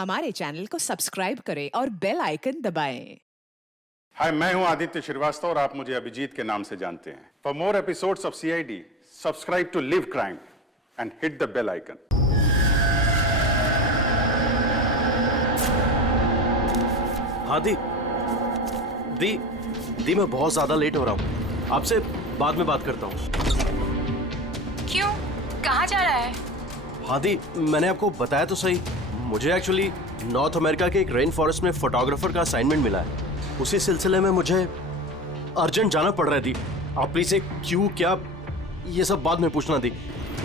हमारे चैनल को सब्सक्राइब करें और बेल आइकन दबाएं। हाय, मैं हूं आदित्य श्रीवास्तव और आप मुझे अभिजीत के नाम से जानते हैं। For more episodes of CID, subscribe to live crime and hit the bell icon. हाँ दी मैं बहुत ज्यादा लेट हो रहा हूँ। आपसे बाद में बात करता हूँ। क्यों? कहाँ जा रहा है? हाँ दी, मैंने आपको बताया तो सही। मुझे एक्चुअली नॉर्थ अमेरिका के एक रेन फॉरेस्ट में फोटोग्राफर का असाइनमेंट मिला है। उसी सिलसिले में मुझे अर्जेंट जाना पड़ रहा है दी। आप प्लीज एक क्यों क्या ये सब बाद में पूछना दी।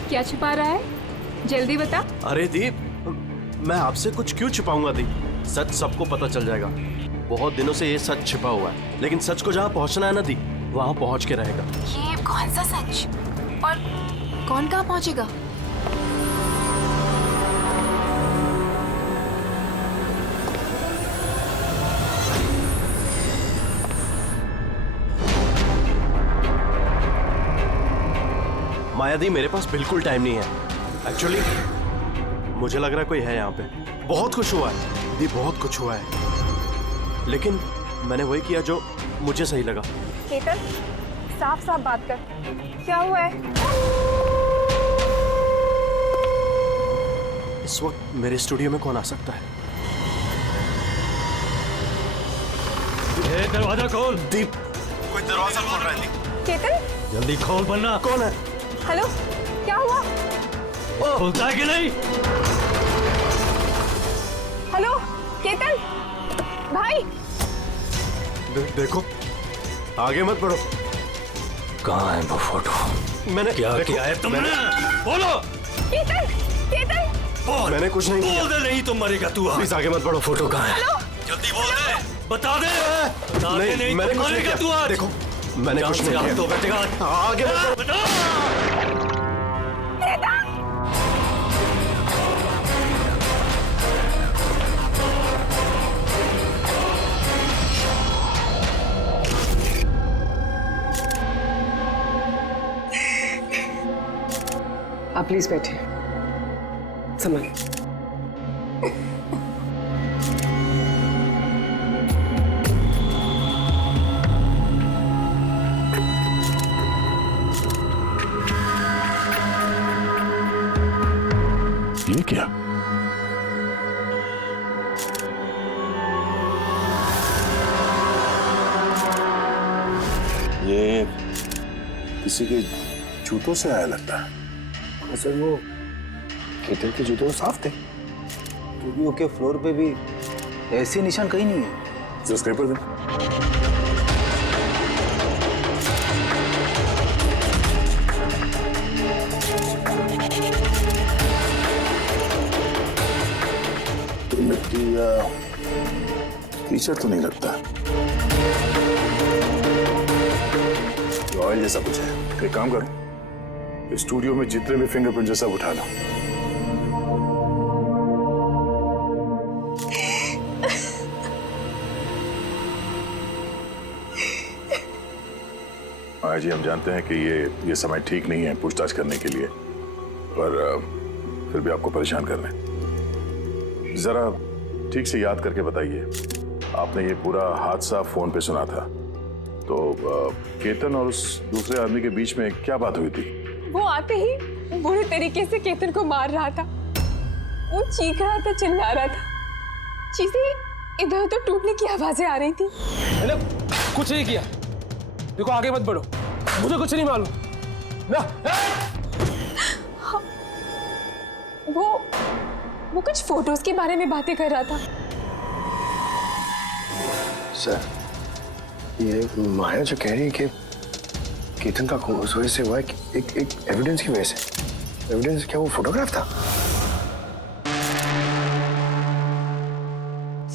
क्या छुपा रहा है? जल्दी बता। अरे दी, मैं आपसे कुछ क्यों छिपाऊंगा दी। सच सबको पता चल जाएगा। बहुत दिनों से ये सच छिपा हुआ है, लेकिन सच को जहाँ पहुँचना है ना दी, वहाँ पहुँच के रहेगा। ये कौन सा सच? और कौन कहाँ पहुँचेगा? माया दी, मेरे पास बिल्कुल टाइम नहीं है। एक्चुअली मुझे लग रहा है कोई है यहाँ पे। बहुत कुछ हुआ है दी, बहुत कुछ हुआ है, लेकिन मैंने वही किया जो मुझे सही लगा। केतन, साफ साफ बात कर, क्या हुआ है? इस वक्त मेरे स्टूडियो में कौन आ सकता है? दरवाजा खोल। दीप, कोई दरवाजा खोल रहा है दीप। केतन, जल्दी खोल वरना। कौन है? हेलो, क्या हुआ? खुलता है कि नहीं? हेलो केतन, भाई। देखो, आगे मत बढ़ो। कहाँ है वो फोटो? मैंने क्या किया है तुमने? बोलो। केतन, केतन, बोल। मैंने कुछ नहीं किया। बोल दे, नहीं तो मरेगा तू। प्लीज आगे मत बढ़ो। फोटो कहाँ है? जल्दी बोल दे, बता दे। बता दे, नहीं मैंने तो कुछ नहीं मरेगा किया। तू आज। देखो, मैंने कुछ नहीं किया। तो बैठेगा। आगे मत बढ़ो। आप प्लीज बैठिए। संभालिए। ये क्या? ये किसी के जूतों से आया लगता है। सर वो केतन के जूते साफ थे, क्योंकि ओके फ्लोर पे भी ऐसे निशान कहीं नहीं है। जो स्क्रेपर दे। तो मिट्टी या कीचड़ तो नहीं लगता। ऑयल जैसा कुछ है। एक काम करो, स्टूडियो में जितने भी फिंगरप्रिंट सब उठा लो। हाँ जी, हम जानते हैं कि ये समय ठीक नहीं है पूछताछ करने के लिए, पर फिर भी आपको परेशान कर रहे हैं। जरा ठीक से याद करके बताइए, आपने ये पूरा हादसा फोन पे सुना था, तो केतन और उस दूसरे आदमी के बीच में क्या बात हुई थी? वो आते ही बुरे तरीके से केतन को मार रहा था। वो चीख रहा था, चिल्ला रहा था, चीजें इधर उधर टूटने की आवाजें आ रही थी। मैंने कुछ नहीं किया। देखो, आगे मत बढ़ो, मुझे कुछ नहीं मालूम ना। हाँ, वो कुछ फोटोज के बारे में बातें कर रहा था। सर, ये माया जो कह रही है कि केतन का खून उस वजह से हुआ है, एक एविडेंस की वजह से। एविडेंस क्या वो फोटोग्राफ था?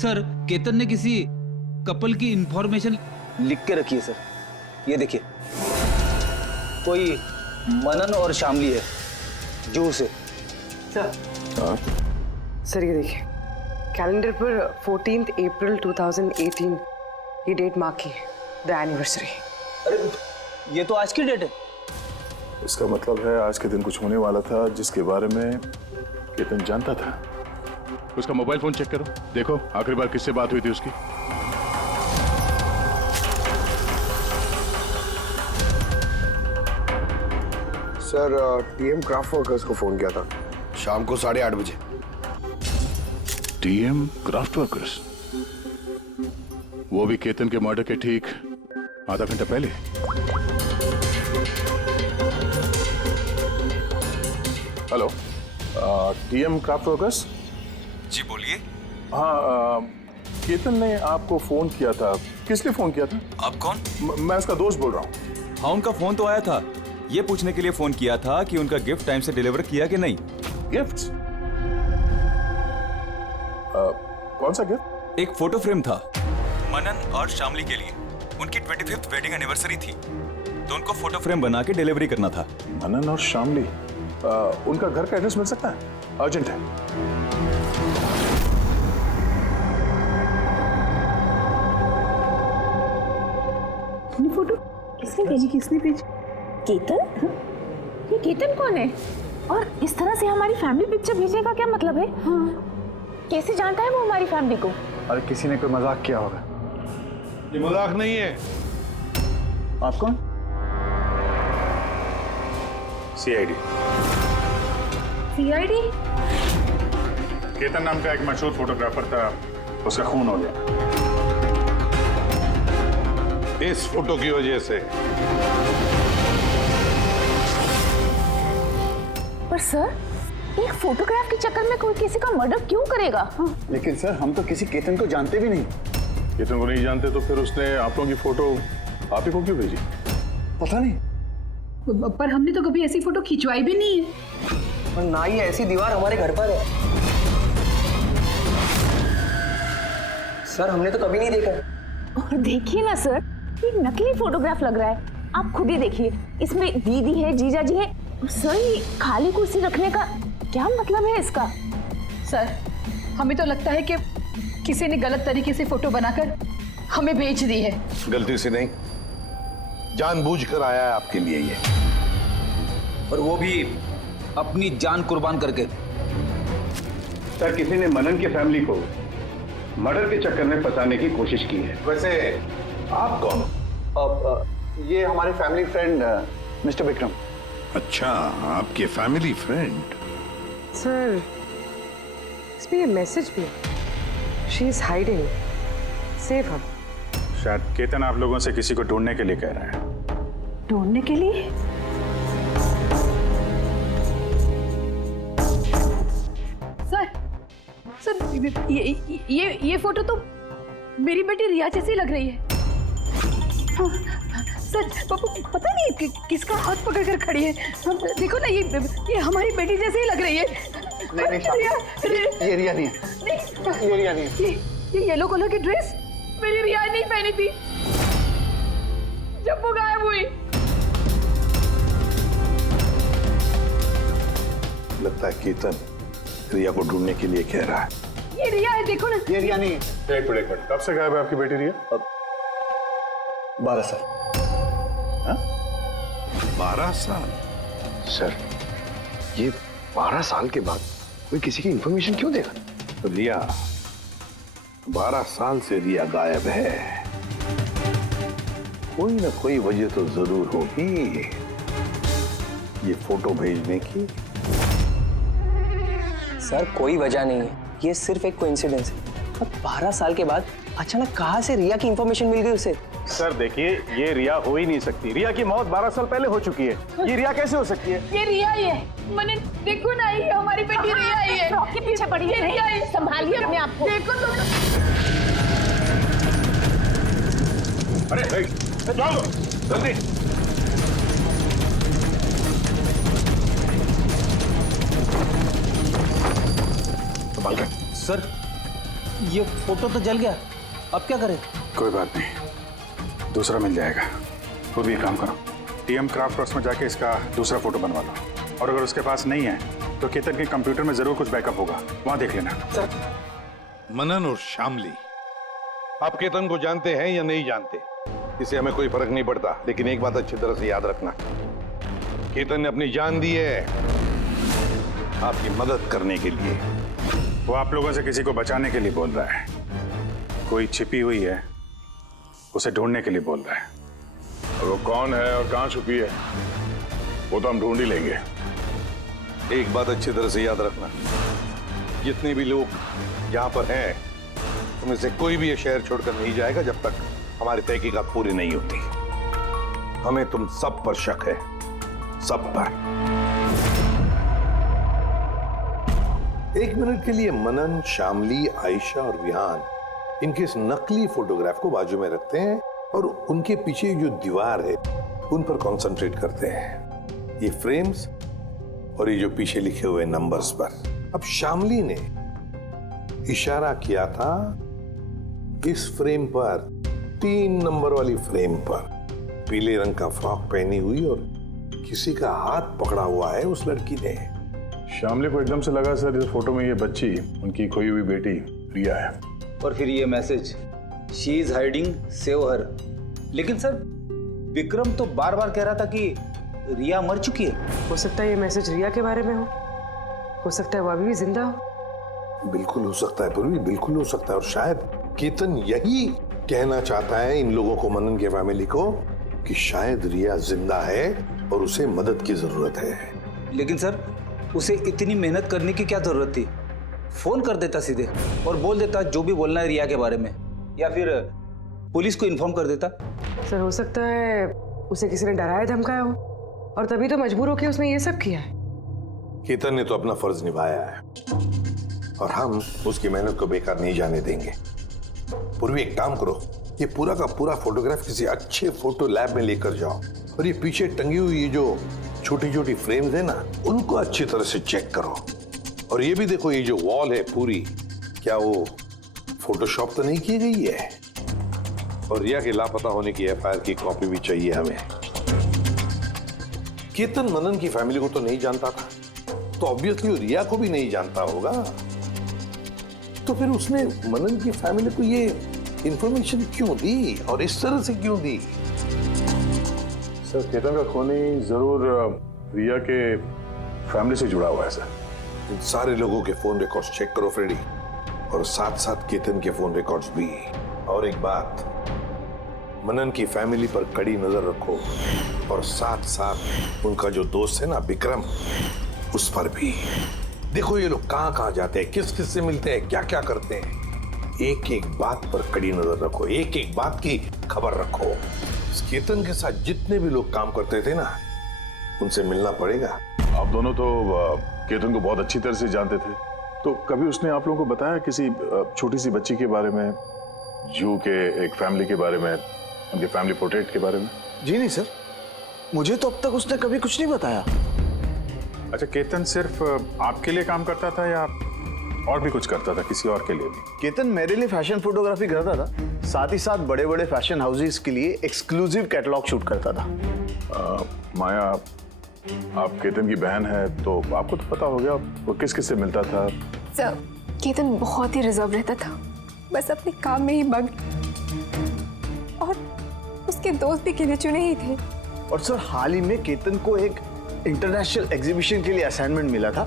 सर, केतन ने किसी कपल की इंफॉर्मेशन लिख के रखी है सर। ये देखिए, कोई मनन और शामली है, जू से। सर ये देखिए, कैलेंडर पर 14 अप्रैल 2018 ये डेट मार्क की है, द एनिवर्सरी। अरे ये तो आज की डेट है। इसका मतलब है आज के दिन कुछ होने वाला था जिसके बारे में केतन जानता था। उसका मोबाइल फोन चेक करो, देखो आखिरी बार किससे बात हुई थी उसकी। सर टीएम क्राफ्ट वर्कर्स को फोन किया था शाम को 8:30 बजे। टीएम क्राफ्ट वर्कर्स, वो भी केतन के मर्डर के ठीक आधा घंटा पहले। Hello, TM craft workers. जी बोलिए। हाँ, केतन ने आपको फोन किया था। किस लिए फोन किया था? आप कौन? मैं उसका दोस्त बोल रहा हूँ। हाँ, उनका फोन तो आया था। ये पूछने के लिए फोन किया था कि उनका गिफ्ट टाइम से डिलीवर किया कि नहीं। गिफ्ट्स? कौन सा गिफ्ट? एक फोटो फ्रेम था मनन और शामली के लिए। उनकी 25th वेडिंग एनिवर्सरी थी, तो उनको फोटो फ्रेम बना के डिलीवरी करना था। मनन और शामली, उनका घर का एड्रेस मिल सकता है? अर्जेंट है। फोटो किसने भेजी? किसने भेजी? केतन? ये केतन कौन है? और इस तरह से हमारी फैमिली पिक्चर भेजेगा, क्या मतलब है? कैसे जानता है वो हमारी फैमिली को? अरे किसी ने कोई मजाक किया होगा। ये मजाक नहीं है। आप कौन? सीआईडी। सीआईडी? केतन नाम का एक मशहूर फोटोग्राफर था, उसका खून हो गया इस फोटो की वजह से। पर सर, एक फोटोग्राफ के चक्कर में कोई किसी का मर्डर क्यों करेगा? लेकिन सर हम तो किसी केतन को जानते भी नहीं। केतन को नहीं जानते तो फिर उसने आप लोगों की फोटो आप ही को क्यों भेजी? पता नहीं। पर हमने तो कभी ऐसी फोटो खिंचवाई भी नहीं है। और ना ही ऐसी दीवार हमारे घर पर है। सर हमने तो कभी नहीं देखा। और देखिए ना सर, ये नकली फोटोग्राफ लग रहा है। आप खुद ही देखिए, इसमें दीदी है, जीजा जी है। सर, ये खाली कुर्सी रखने का क्या मतलब है इसका? सर, हमें तो लगता है कि किसी ने गलत तरीके से फोटो बनाकर हमें भेज दी है। गलती से नहीं, जानबूझकर आया है आपके लिए ये। और वो भी अपनी जान कुर्बान करके। सर, किसी ने मनन की फैमिली को मर्डर के चक्कर में फंसाने की कोशिश की है। वैसे आप कौन? ये हमारे फैमिली फ्रेंड मिस्टर विक्रम। अच्छा, आपके फैमिली फ्रेंड। सर, इसमें ये मैसेज भी है। She is hiding, save her. शायद केतन आप लोगों से किसी को ढूंढने के लिए कह रहा है। ढूंढने के लिए? सर, ये फोटो तो मेरी बेटी रिया जैसी लग रही है। सर, पता नहीं किसका हाथ पकड़ कर खड़ी है। देखो ना, ये हमारी बेटी जैसी ही लग रही है। नहीं, ये रिया नहीं है। ये रिया नहीं है। ये येलो कलर की ड्रेस मेरी रिया नहीं पहनी थी जब वो गायब हुई। लगता है केतन रिया को ढूंढने के लिए कह रहा है। ये रिया है, देखो ना। ये रिया नहीं है। एक मिनट, कब से गायब है आपकी बेटी रिया? 12 साल। 12 साल? सर, ये 12 साल के बाद कोई किसी की इंफॉर्मेशन क्यों देगा? तो रिया, 12 साल से रिया गायब है। कोई ना कोई वजह तो जरूर होगी ये फोटो भेजने की। सर, कोई वजह नहीं है, ये सिर्फ एक कोइंसिडेंस है। अब 12 साल के बाद अचानक कहां से रिया की इंफॉर्मेशन मिल गई उसे? सर देखिए, ये रिया हो ही नहीं सकती। रिया की मौत 12 साल पहले हो चुकी है। ये रिया कैसे हो सकती है? ये रिया ही है। मैंने देखो ना, ये हमारी बेटी रिया ही है। फ्रॉक के पीछे पड़ी है। रिया ही। संभालिए अपने आप को। देखो तो। अरे जाओ जल्दी। सर, ये फोटो तो जल गया, अब क्या करें? कोई बात नहीं, दूसरा मिल जाएगा। तो भी काम करो, टीएम क्राफ्ट वर्क्स में जाके इसका दूसरा फोटो बनवा लो। और अगर उसके पास नहीं है तो केतन के कंप्यूटर में जरूर कुछ बैकअप होगा, वहां देख लेना। सर, मनन और शामली, आप केतन को जानते हैं या नहीं जानते, इससे हमें कोई फर्क नहीं पड़ता। लेकिन एक बात अच्छी तरह से याद रखना, केतन ने अपनी जान दी है आपकी मदद करने के लिए। वो आप लोगों से किसी को बचाने के लिए बोल रहा है। कोई छिपी हुई है, उसे ढूंढने के लिए बोल रहा है। और वो कौन है और कहाँ छुपी है वो तो हम ढूंढ ही लेंगे। एक बात अच्छी तरह से याद रखना, जितने भी लोग यहाँ पर हैं उनमें से कोई भी ये शहर छोड़कर नहीं जाएगा जब तक हमारी तहकीकात पूरी नहीं होती। हमें तुम सब पर शक है, सब पर। 1 मिनट के लिए मनन, शामली, आयशा और विहान इनके इस नकली फोटोग्राफ को बाजू में रखते हैं और उनके पीछे जो दीवार है उन पर कंसंट्रेट करते हैं, ये फ्रेम्स और ये जो पीछे लिखे हुए नंबर्स पर। अब शामली ने इशारा किया था इस फ्रेम पर, 3 नंबर वाली फ्रेम पर, पीले रंग का फ्रॉक पहनी हुई और किसी का हाथ पकड़ा हुआ है उस लड़की ने। शामली को एकदम से लगा सर इस फोटो में ये बच्ची उनकी खोई हुई बेटी रिया है। और फिर ये message, she is hiding, save her. लेकिन सर विक्रम तो बार बार कह रहा था कि रिया मर चुकी है। हो सकता है ये मैसेज रिया के बारे में हो सकता है वो अभी भी जिंदा हो। बिल्कुल हो सकता है पूर्वी, बिल्कुल हो सकता है। और शायद केतन यही कहना चाहता है इन लोगों को, मनन के फैमिली को, कि शायद रिया जिंदा है और उसे मदद की जरूरत है। लेकिन सर उसे इतनी मेहनत करने की क्या जरूरत थी? फोन कर देता सीधे और बोल देता जो भी बोलना है रिया के बारे में, या फिर पुलिस को इन्फॉर्म कर देता। सर हो सकता है उसे किसी ने डराया धमकाया हो और तभी तो मजबूर होकर उसने ये सब किया है। केतन ने तो अपना फर्ज निभाया है और हम उसकी मेहनत को बेकार नहीं जाने देंगे। पूर्वी एक काम करो, ये पूरा का पूरा फोटोग्राफ किसी अच्छे फोटो लैब में लेकर जाओ और ये पीछे टंगी हुई ये जो छोटी छोटी फ्रेम्स है ना, उनको अच्छी तरह से चेक करो। और ये भी देखो ये जो वॉल है पूरी, क्या वो फोटोशॉप तो नहीं की गई है? और रिया के लापता होने की एफआईआर की कॉपी भी चाहिए हमें। केतन मनन की फैमिली को तो नहीं जानता था, तो ऑब्वियसली रिया को भी नहीं जानता होगा। तो फिर उसने मनन की फैमिली को ये इंफॉर्मेशन क्यों दी और इस तरह से क्यों दी? सर केतन का खूनी जरूर रिया के फैमिली से जुड़ा हुआ है सर। इन सारे लोगों के फोन रिकॉर्ड्स चेक करो फ्रेडी, और साथ साथ केतन के फोन रिकॉर्ड्स भी। और एक बात, मनन की फैमिली पर कड़ी नजर रखो और साथ साथ उनका जो दोस्त है ना विक्रम, उस पर भी देखो ये लोग कहां कहां जाते हैं, किस किस से मिलते हैं, क्या क्या करते हैं। एक एक बात पर कड़ी नजर रखो, एक एक बात की खबर रखो। केतन के साथ जितने भी लोग काम करते थे ना, उनसे मिलना पड़ेगा। आप दोनों तो केतन को बहुत अच्छी तरह से जानते थे, तो कभी उसने आप लोगों को बताया किसी छोटी सी बच्ची के बारे में, जू के एक फैमिली के बारे में, उनके फैमिली पोर्ट्रेट के बारे में? जी नहीं सर, मुझे तो अब तक उसने कभी कुछ नहीं बताया। अच्छा, केतन सिर्फ आपके लिए काम करता था या और भी कुछ करता था किसी और के लिए भी? केतन मेरे लिए फैशन फोटोग्राफी करता था, साथ ही साथ बड़े बड़े फैशन हाउसेस के लिए एक्सक्लूसिव कैटलॉग शूट करता था। माया, आप केतन की बहन है तो आपको तो पता हो गया वो किस किस से मिलता था। सर केतन बहुत ही रिजर्व रहता था, बस अपने काम में ही मग्न, और उसके दोस्त भी गिने चुने ही थे। और सर हाल ही में केतन को एक इंटरनेशनल एग्जीबिशन के लिए असाइनमेंट मिला था,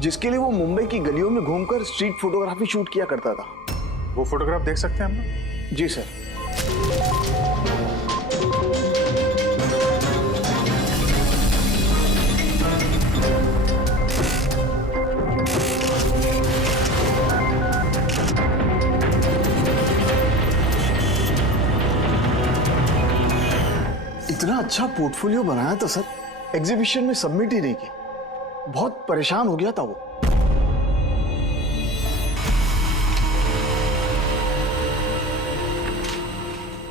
जिसके लिए वो मुंबई की गलियों में घूमकर स्ट्रीट फोटोग्राफी शूट किया करता था। वो फोटोग्राफ देख सकते हैं हम लोग? जी सर। इतना अच्छा पोर्टफोलियो बनाया था सर, एग्जीबिशन में सबमिट ही नहीं किया। बहुत परेशान हो गया था वो।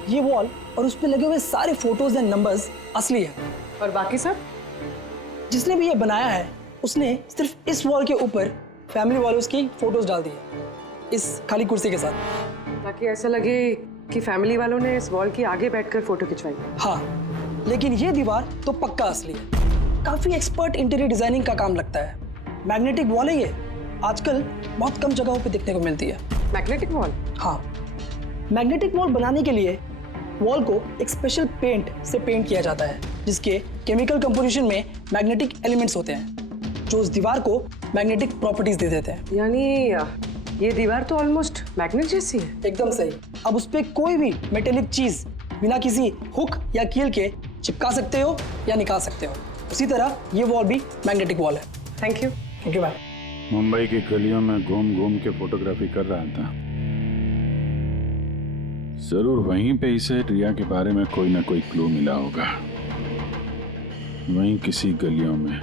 ये वॉल और उस पे लगे हुए सारे फोटोज एंड नंबर्स असली है। और बाकी सब? जिसने भी ये बनाया है उसने सिर्फ इस वॉल के ऊपर फैमिली वालों की फोटोज डाल दी है, इस खाली कुर्सी के साथ, ताकि ऐसा लगे कि फैमिली वालों ने इस वॉल के आगे बैठकर फोटो खिंचवाई। हाँ, लेकिन ये दीवार तो पक्का असली है। काफी एक्सपर्ट इंटीरियर डिजाइनिंग का काम लगता है। मैग्नेटिक वॉल है ये, आजकल बहुत कम जगहों पे देखने को मिलती है। Magnetic wall? हाँ, मैग्नेटिक वॉल बनाने के लिए वॉल को एक स्पेशल पेंट से पेंट किया जाता है, जिसके केमिकल कंपोजिशन में मैग्नेटिक एलिमेंट्स होते हैं, जो उस दीवार को मैग्नेटिक प्रॉपर्टीज दे देते हैं। यानी ये दीवार तो ऑलमोस्ट मैग्नेट जैसी है। एकदम सही। अब उस पे कोई भी मेटेलिक चीज बिना किसी हुक या कील के चिपका सकते हो या निकाल सकते हो। उसी तरह ये वॉल भी मैग्नेटिक वॉल है। Thank you. Thank you ma'am. Mumbai की गलियों में घूम घूम के फोटोग्राफी कर रहा था। जरूर वहीं पे इसे रिया के बारे में कोई ना कोई क्लू मिला होगा, वहीं किसी गलियों में।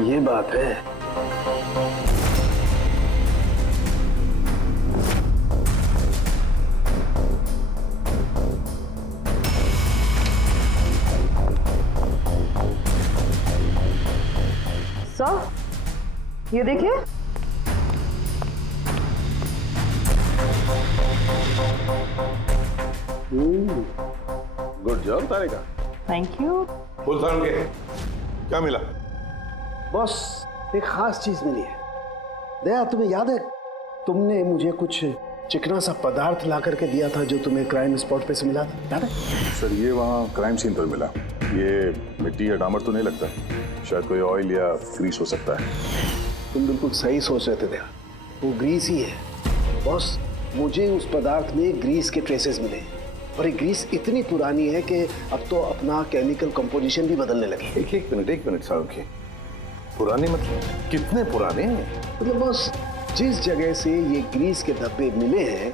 ये बात है। सर, ये देखिए। Good job Tarika. Thank you. Full sound के क्या मिला? बॉस, एक खास चीज मिली है। दया, तुम्हें याद है तुमने मुझे कुछ चिकना सा पदार्थ ला करके दिया था जो तुम्हें क्राइम स्पॉट पे से मिला था, याद है? सर ये वहाँ क्राइम सीन पर मिला। ये मिट्टी या डामर तो नहीं लगता, शायद कोई ऑयल या ग्रीस हो सकता है। तुम बिल्कुल सही सोच रहे थे दया, वो ग्रीस ही है। बॉस, मुझे उस पदार्थ में ग्रीस के ट्रेसेस मिले और ये ग्रीस इतनी पुरानी है कि अब तो अपना केमिकल कंपोजिशन भी बदलने लगी। एक मिनट साहब के पुराने मतलब कितने पुराने हैं? मतलब बॉस, जिस जगह से ये ग्रीस के धब्बे मिले हैं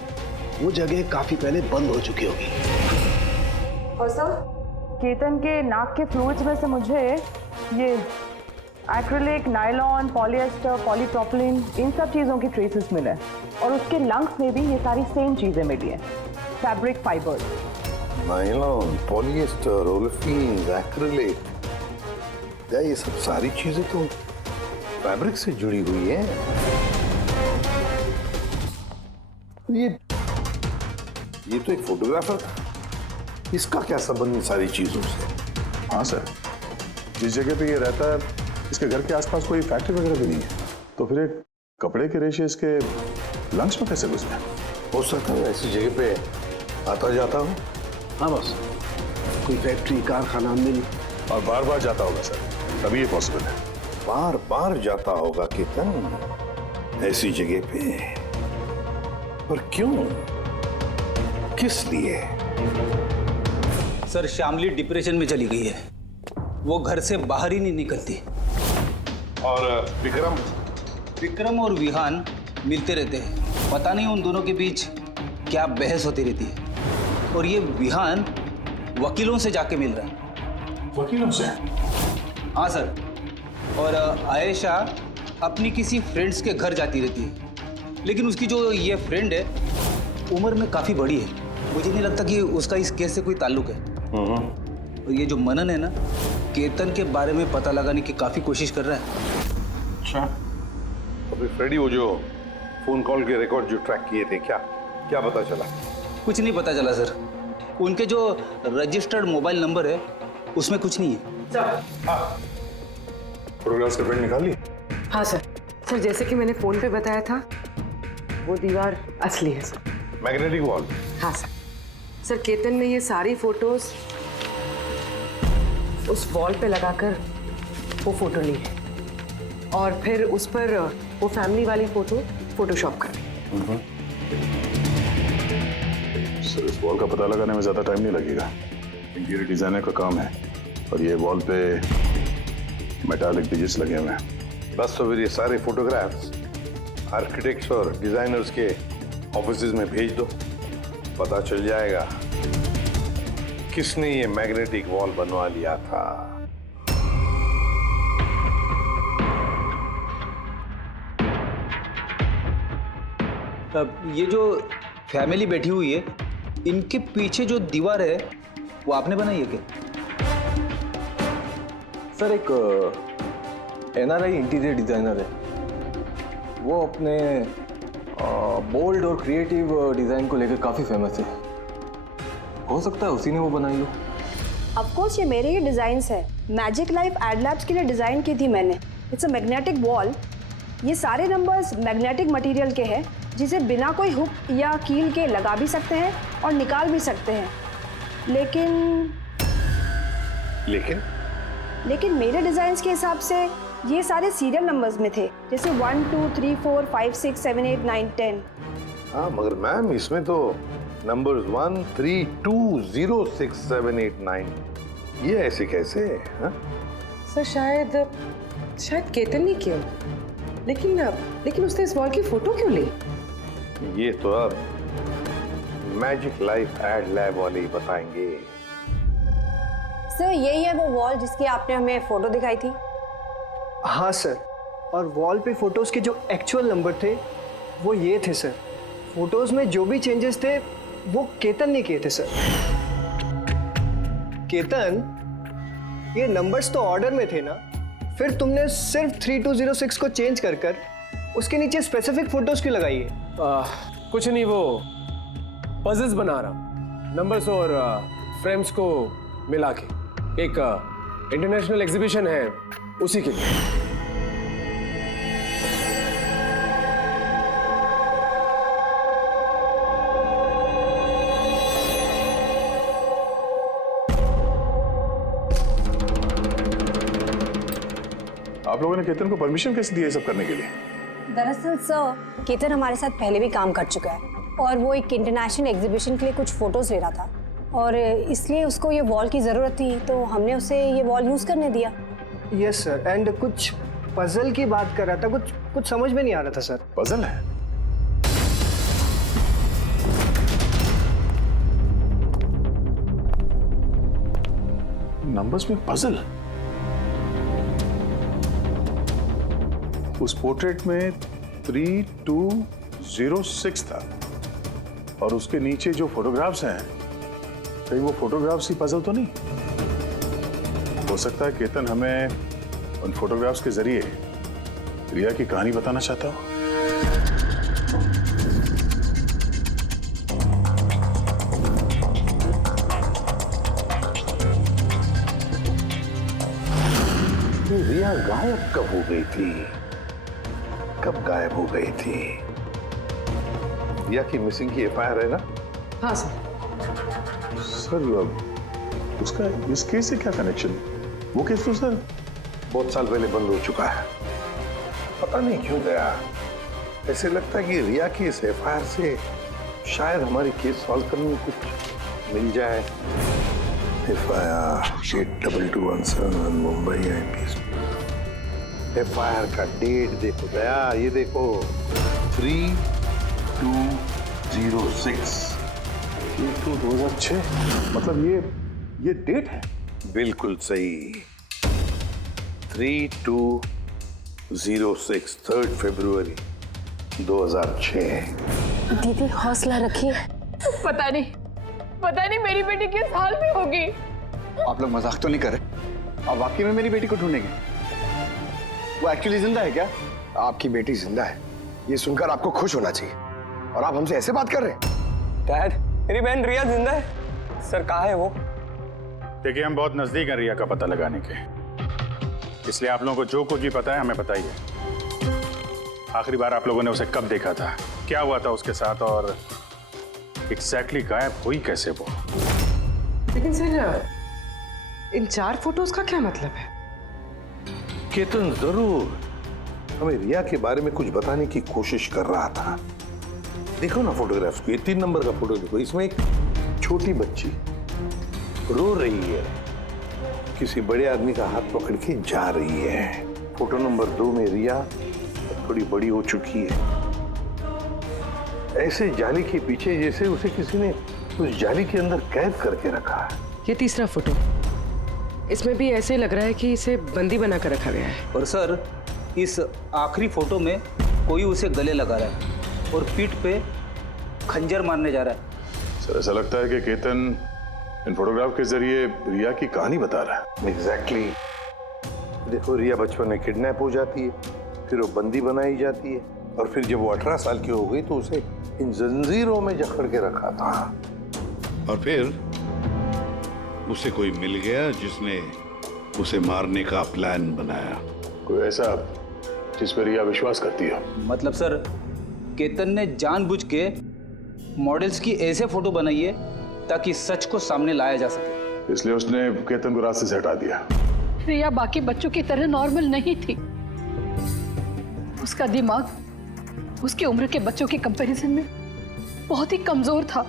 वो जगह काफी पहले बंद हो चुकी होगी। और सर, केतन के नाक के फ्लूइड्स में से मुझे ये एक्रिलिक, नायलॉन, पॉलिएस्टर, पॉलीप्रोपिलीन, इन सब चीज़ों की ट्रेसेस मिले और उसके लंग्स में भी ये सारी सेम चीज़ें मिली हैं, fabric fibres. Nylon, polyester, olefin, acrylic, ये सब सारी चीजें तो फैब्रिक से जुड़ी हुई है। ये तो एक फोटोग्राफर था, इसका क्या संबंध इन सारी चीजों से? हाँ सर, जिस जगह पे ये रहता है इसके घर के आसपास कोई फैक्ट्री वगैरह भी नहीं है, तो फिर एक कपड़े के रेशे इसके लंग्स में कैसे घुस गए? हो सकता है ऐसी जगह पे आता जाता हूँ। हाँ बॉस, कोई फैक्ट्री, कारखाना, मिल, और बार बार जाता होगा सर, तभी ये पॉसिबल है। बार बार जाता होगा केतन ऐसी जगह पे, पर क्यों, किस लिए? सर, श्यामली डिप्रेशन में चली गई है, वो घर से बाहर ही नहीं निकलती। और विक्रम और विहान मिलते रहते हैं, पता नहीं उन दोनों के बीच क्या बहस होती रहती है। और ये विहान वकीलों से जाके मिल रहा है। वकीलों से? हाँ सर। और आयशा अपनी किसी फ्रेंड्स के घर जाती रहती है, लेकिन उसकी जो ये फ्रेंड है उम्र में काफ़ी बड़ी है, मुझे नहीं लगता कि उसका इस केस से कोई ताल्लुक है। और ये जो मनन है ना, केतन के बारे में पता लगाने की काफ़ी कोशिश कर रहा है। अच्छा, अभी फ्रेडी वो जो फोन कॉल के रिकॉर्ड जो ट्रैक किए थे, क्या पता चला? कुछ नहीं पता चला सर। उनके जो रजिस्टर्ड मोबाइल नंबर है उसमें कुछ नहीं है। फोटोग्राफ्स का प्रिंट निकाल ली? हाँ सर। सर, जैसे कि मैंने फोन पे बताया था, वो दीवार असली है सर। Magnetic wall? हाँ सर। सर, केतन ने ये सारी फोटोज उस वॉल पे लगाकर वो फोटो ली है और फिर उस पर वो फैमिली वाली फोटो फोटोशॉप कर दी। सर, इस वॉल का पता लगाने में ज्यादा टाइम नहीं लगेगा, इंटीरियर डिजाइनर का काम है, और ये वॉल पे मेटालिक डिजिट्स लगे हुए हैं। बस तो फिर ये सारे फोटोग्राफ्स आर्किटेक्ट्स और डिजाइनर्स के ऑफिसेज में भेज दो, पता चल जाएगा किसने ये मैग्नेटिक वॉल बनवा लिया था। अब ये जो फैमिली बैठी हुई है, इनके पीछे जो दीवार है वो आपने बनाई है क्या? सर, एक NRI इंटीरियर डिजाइनर है। वो अपने बोल्ड और क्रिएटिव डिजाइन को लेकर काफी फेमस है। हो सकता है उसी ने वो बनाई हो। ऑफ कोर्स ये मेरे ही डिजाइन्स है। मैजिक लाइफ एड लैब्स के लिए डिजाइन की थी मैंने। It's a magnetic wall. ये सारे नंबर्स मैग्नेटिक मटेरियल के हैं जिसे बिना कोई हुक या कील के लगा भी सकते हैं और निकाल भी सकते हैं। लेकिन मेरे डिजाइन्स के हिसाब से ये सारे सीरियल नंबर्स में थे, जैसे 1 2 3 4 5 6 7 8 9 10। हाँ मगर मैम इसमें तो नंबर्स 1 3 2 0 6 7 8 9 ये ऐसे कैसे? हाँ? सर शायद केतन ने किया, लेकिन उसने इस वॉल की फोटो क्यों ली? ये तो अब मैजिक लाइफ एड लैब वाले ही बताएंगे। सर यही है वो वॉल जिसकी आपने हमें फोटो दिखाई थी। हाँ सर, और वॉल पे फोटोज के जो एक्चुअल नंबर थे वो ये थे सर। फोटोज में जो भी चेंजेस थे वो केतन ने किए थे सर। केतन, ये नंबर्स तो ऑर्डर में थे ना, फिर तुमने सिर्फ 3206 को चेंज कर उसके नीचे स्पेसिफिक फोटोज क्यों लगाई है? कुछ नहीं, वो पजल्स बना रहा, नंबर्स और फ्रेम्स को मिला के। एक इंटरनेशनल एग्जीबिशन है उसी के लिए। आप लोगों ने केतन को परमिशन कैसे दी है सब करने के लिए? दरअसल सर केतन हमारे साथ पहले भी काम कर चुका है और वो एक इंटरनेशनल एग्जीबिशन के लिए कुछ फोटोज ले रहा था और इसलिए उसको ये वॉल की ज़रूरत थी, तो हमने उसे ये वॉल यूज़ करने दिया। यस सर, एंड कुछ पजल की बात कर रहा था, कुछ समझ में नहीं आ रहा था सर। पजल है? नंबर्स में पजल? उस पोर्ट्रेट में 3206 था और उसके नीचे जो फोटोग्राफ्स हैं, कहीं वो फोटोग्राफ्स ही पजल तो नहीं? हो सकता है केतन हमें उन फोटोग्राफ्स के जरिए रिया की कहानी बताना चाहता हो। रिया गायब कब हो गई थी? कब गायब हो गई थी? रिया की मिसिंग की FIR है ना? हाँ सर। सर उसका इस केस से क्या कनेक्शन? वो केस तो सर बहुत साल पहले बंद हो चुका है, पता नहीं क्यों गया। ऐसे लगता है कि रिया की इस FIR से शायद हमारी केस सॉल्व करने में कुछ मिल जाए। FIR 8221 Mumbai IPS। FIR का डेट देखो दया, ये देखो 3206। ये तो 2006, मतलब ये डेट है? बिल्कुल सही, 3206 3 फरवरी 2006। दीदी हौसला रखिए। पता नहीं मेरी बेटी किस हाल में होगी। आप लोग मजाक तो नहीं कर रहे? आप वाकई में मेरी बेटी को ढूंढेंगे? वो एक्चुअली जिंदा है क्या? आपकी बेटी जिंदा है, ये सुनकर आपको खुश होना चाहिए, और आप हमसे ऐसे बात कर रहे हैं? डैड, मेरी बहन रिया जिंदा है। सर कहाँ है वो? देखिए हम बहुत नजदीक हैं रिया का पता लगाने के, इसलिए आप लोगों को जो कुछ भी पता है हमें बताइए। आखिरी बार आप लोगों ने उसे कब देखा था, क्या हुआ था उसके साथ, और एग्जैक्टली गायब हुई कैसे वो? लेकिन सर इन 4 फोटोज का क्या मतलब है? केतन जरूर हमें रिया के बारे में कुछ बताने की कोशिश कर रहा था। देखो ना फोटोग्राफ्स को, ये 3 नंबर का फोटो देखो, इसमें एक छोटी बच्ची रो रही है, किसी बड़े आदमी का हाथ पकड़ के जा रही है। फोटो नंबर 2 में रिया थोड़ी बड़ी हो चुकी है, ऐसे जाली के पीछे जैसे उसे किसी ने उस जाली के अंदर कैद करके रखा है। ये तीसरा फोटो, इसमें भी ऐसे लग रहा है कि इसे बंदी बना कर रखा गया है। और सर इस आखिरी फोटो में कोई उसे गले लगा रहा है और पीठ पे खंजर मारने जा रहा है। सर ऐसा लगता है कि केतन इन फोटोग्राफ के जरिए रिया की कहानी बता रहा है। एग्जैक्टली। देखो रिया बचपन में किडनैप हो जाती है, फिर वो बंदी बनाई जाती है, और फिर जब वो 18 साल की हो गई तो उसे इन जंजीरों में जकड़ के रखा था। और फिर उसे कोई मिल गया जिसने उसे मारने का प्लान बनाया। कोई ऐसा जिस पर रिया विश्वास करती है? मतलब सर, केतन ने जानबूझ के मॉडल्स की ऐसे फोटो बनाई है ताकि सच को सामने लाया जा सके। इसलिए उसने केतन को रास्ते से हटा दिया। रिया बाकी बच्चों की तरह नॉर्मल नहीं थी। उसका दिमाग उसकी उम्र के बच्चों के कंपैरिजन में बहुत ही कमजोर था,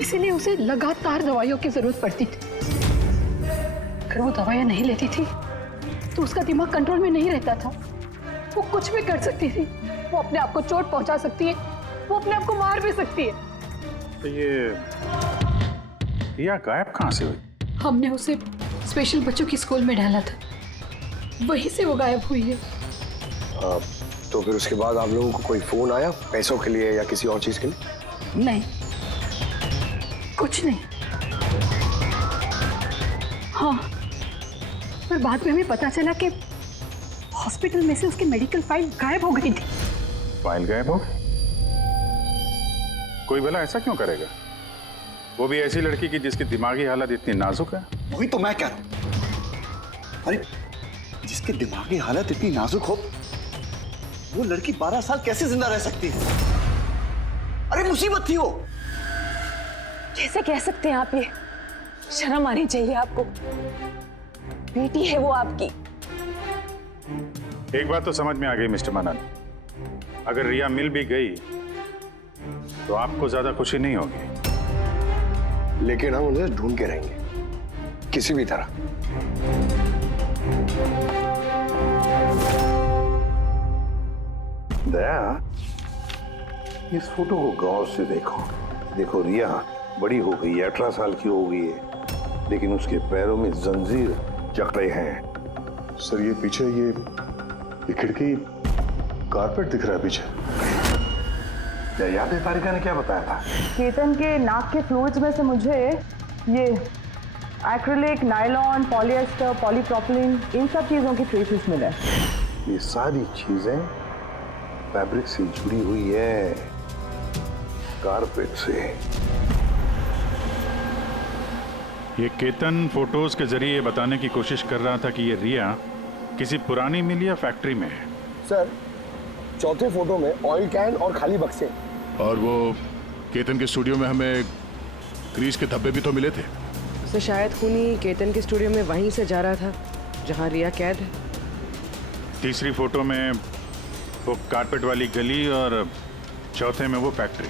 इसीलिए उसे लगातार दवाइयों की जरूरत पड़ती थी। अगर वो दवाइयां नहीं लेती थी तो उसका दिमाग कंट्रोल में नहीं रहता था। वो कुछ भी कर सकती थी, वो अपने आप को चोट पहुंचा सकती है, वो अपने आप को मार भी सकती है। तो ये रिया गायब कहाँ से हुई? हमने उसे स्पेशल बच्चों की स्कूल में डाला था, वहीं से वो गायब हुई है। तो फिर उसके बाद आप लोगों को कोई फोन आया पैसों के लिए या किसी और चीज के लिए? नहीं, कुछ नहीं। हाँ, पर बाद में हमें पता चला कि हॉस्पिटल में से उसकी मेडिकल फाइल गायब हो गई थी। फाइल गायब हो? कोई भला ऐसा क्यों करेगा? वो भी ऐसी लड़की की जिसकी दिमागी हालत इतनी नाजुक है। वही तो मैं कह रहा हूं। अरे जिसकी दिमागी हालत इतनी नाजुक हो, वो लड़की 12 साल कैसे जिंदा रह सकती है? अरे मुसीबत थी वो। कैसे कह सकते हैं आप ये? शर्म आनी चाहिए आपको। बेटी है वो आपकी। एक बात तो समझ में आ गई मिस्टर मनन, अगर रिया मिल भी गई तो आपको ज्यादा खुशी नहीं होगी। लेकिन हम उन्हें ढूंढ के रहेंगे किसी भी तरह। दया, इस फोटो को गौर से देखो। देखो रिया बड़ी हो गई है, 18 साल की हो गई है, लेकिन उसके पैरों में जंजीर जकड़े हैं। सर ये पीछे ये खिड़की कारपेट दिख रहा है पीछे। याद है तारिका ने क्या बताया था? केतन के नाक के फ्लूइड्स में से मुझे ये एक्रिलिक, नायलॉन, पॉलिएस्टर, पॉलीप्रोपिलीन, इन सब चीजों की ट्रेसेस मिले। ये सारी चीजें फैब्रिक से जुड़ी हुई है, कारपेट से। ये केतन फोटोज के जरिए ये बताने की कोशिश कर रहा था कि ये रिया किसी पुरानी मिल या फैक्ट्री में है। सर, चौथे फोटो में ऑयल कैन और खाली बक्से। और वो केतन के स्टूडियो में हमें ग्रीस के धब्बे भी तो मिले थे। तो शायद खूनी केतन के स्टूडियो में वहीं से जा रहा था जहां रिया कैद है। तीसरी फोटो में वो कारपेट वाली गली और चौथे में वो फैक्ट्री।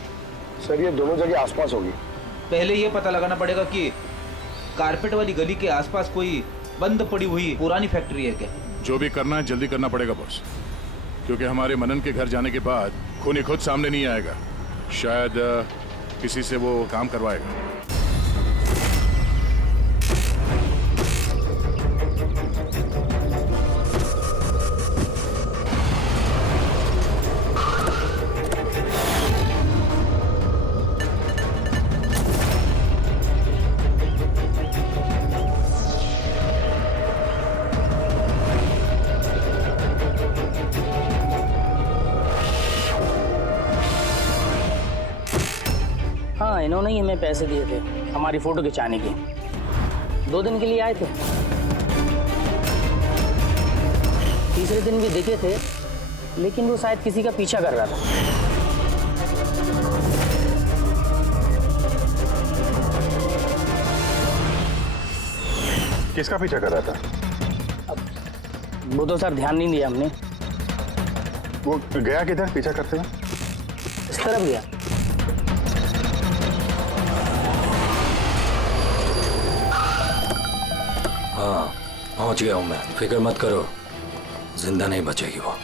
सर ये दोनों जगह आसपास होगी। पहले ये पता लगाना पड़ेगा कि कारपेट वाली गली के आसपास कोई बंद पड़ी हुई पुरानी फैक्ट्री है क्या? जो भी करना है जल्दी करना पड़ेगा बॉस, क्योंकि हमारे मनन के घर जाने के बाद खूनी खुद सामने नहीं आएगा। शायद किसी से वो काम करवाएगा। हाँ, इन्होंने ही हमें पैसे दिए थे हमारी फोटो खिंचाने के। 2 दिन के लिए आए थे, तीसरे दिन भी दिखे थे, लेकिन वो शायद किसी का पीछा कर रहा था। किसका पीछा कर रहा था? वो तो सर ध्यान नहीं दिया हमने। वो गया किधर पीछा करते हुए? इस तरफ गया। हाँ, पहुंच गया हूं मैं, फिक्र मत करो, जिंदा नहीं बचेगी वो।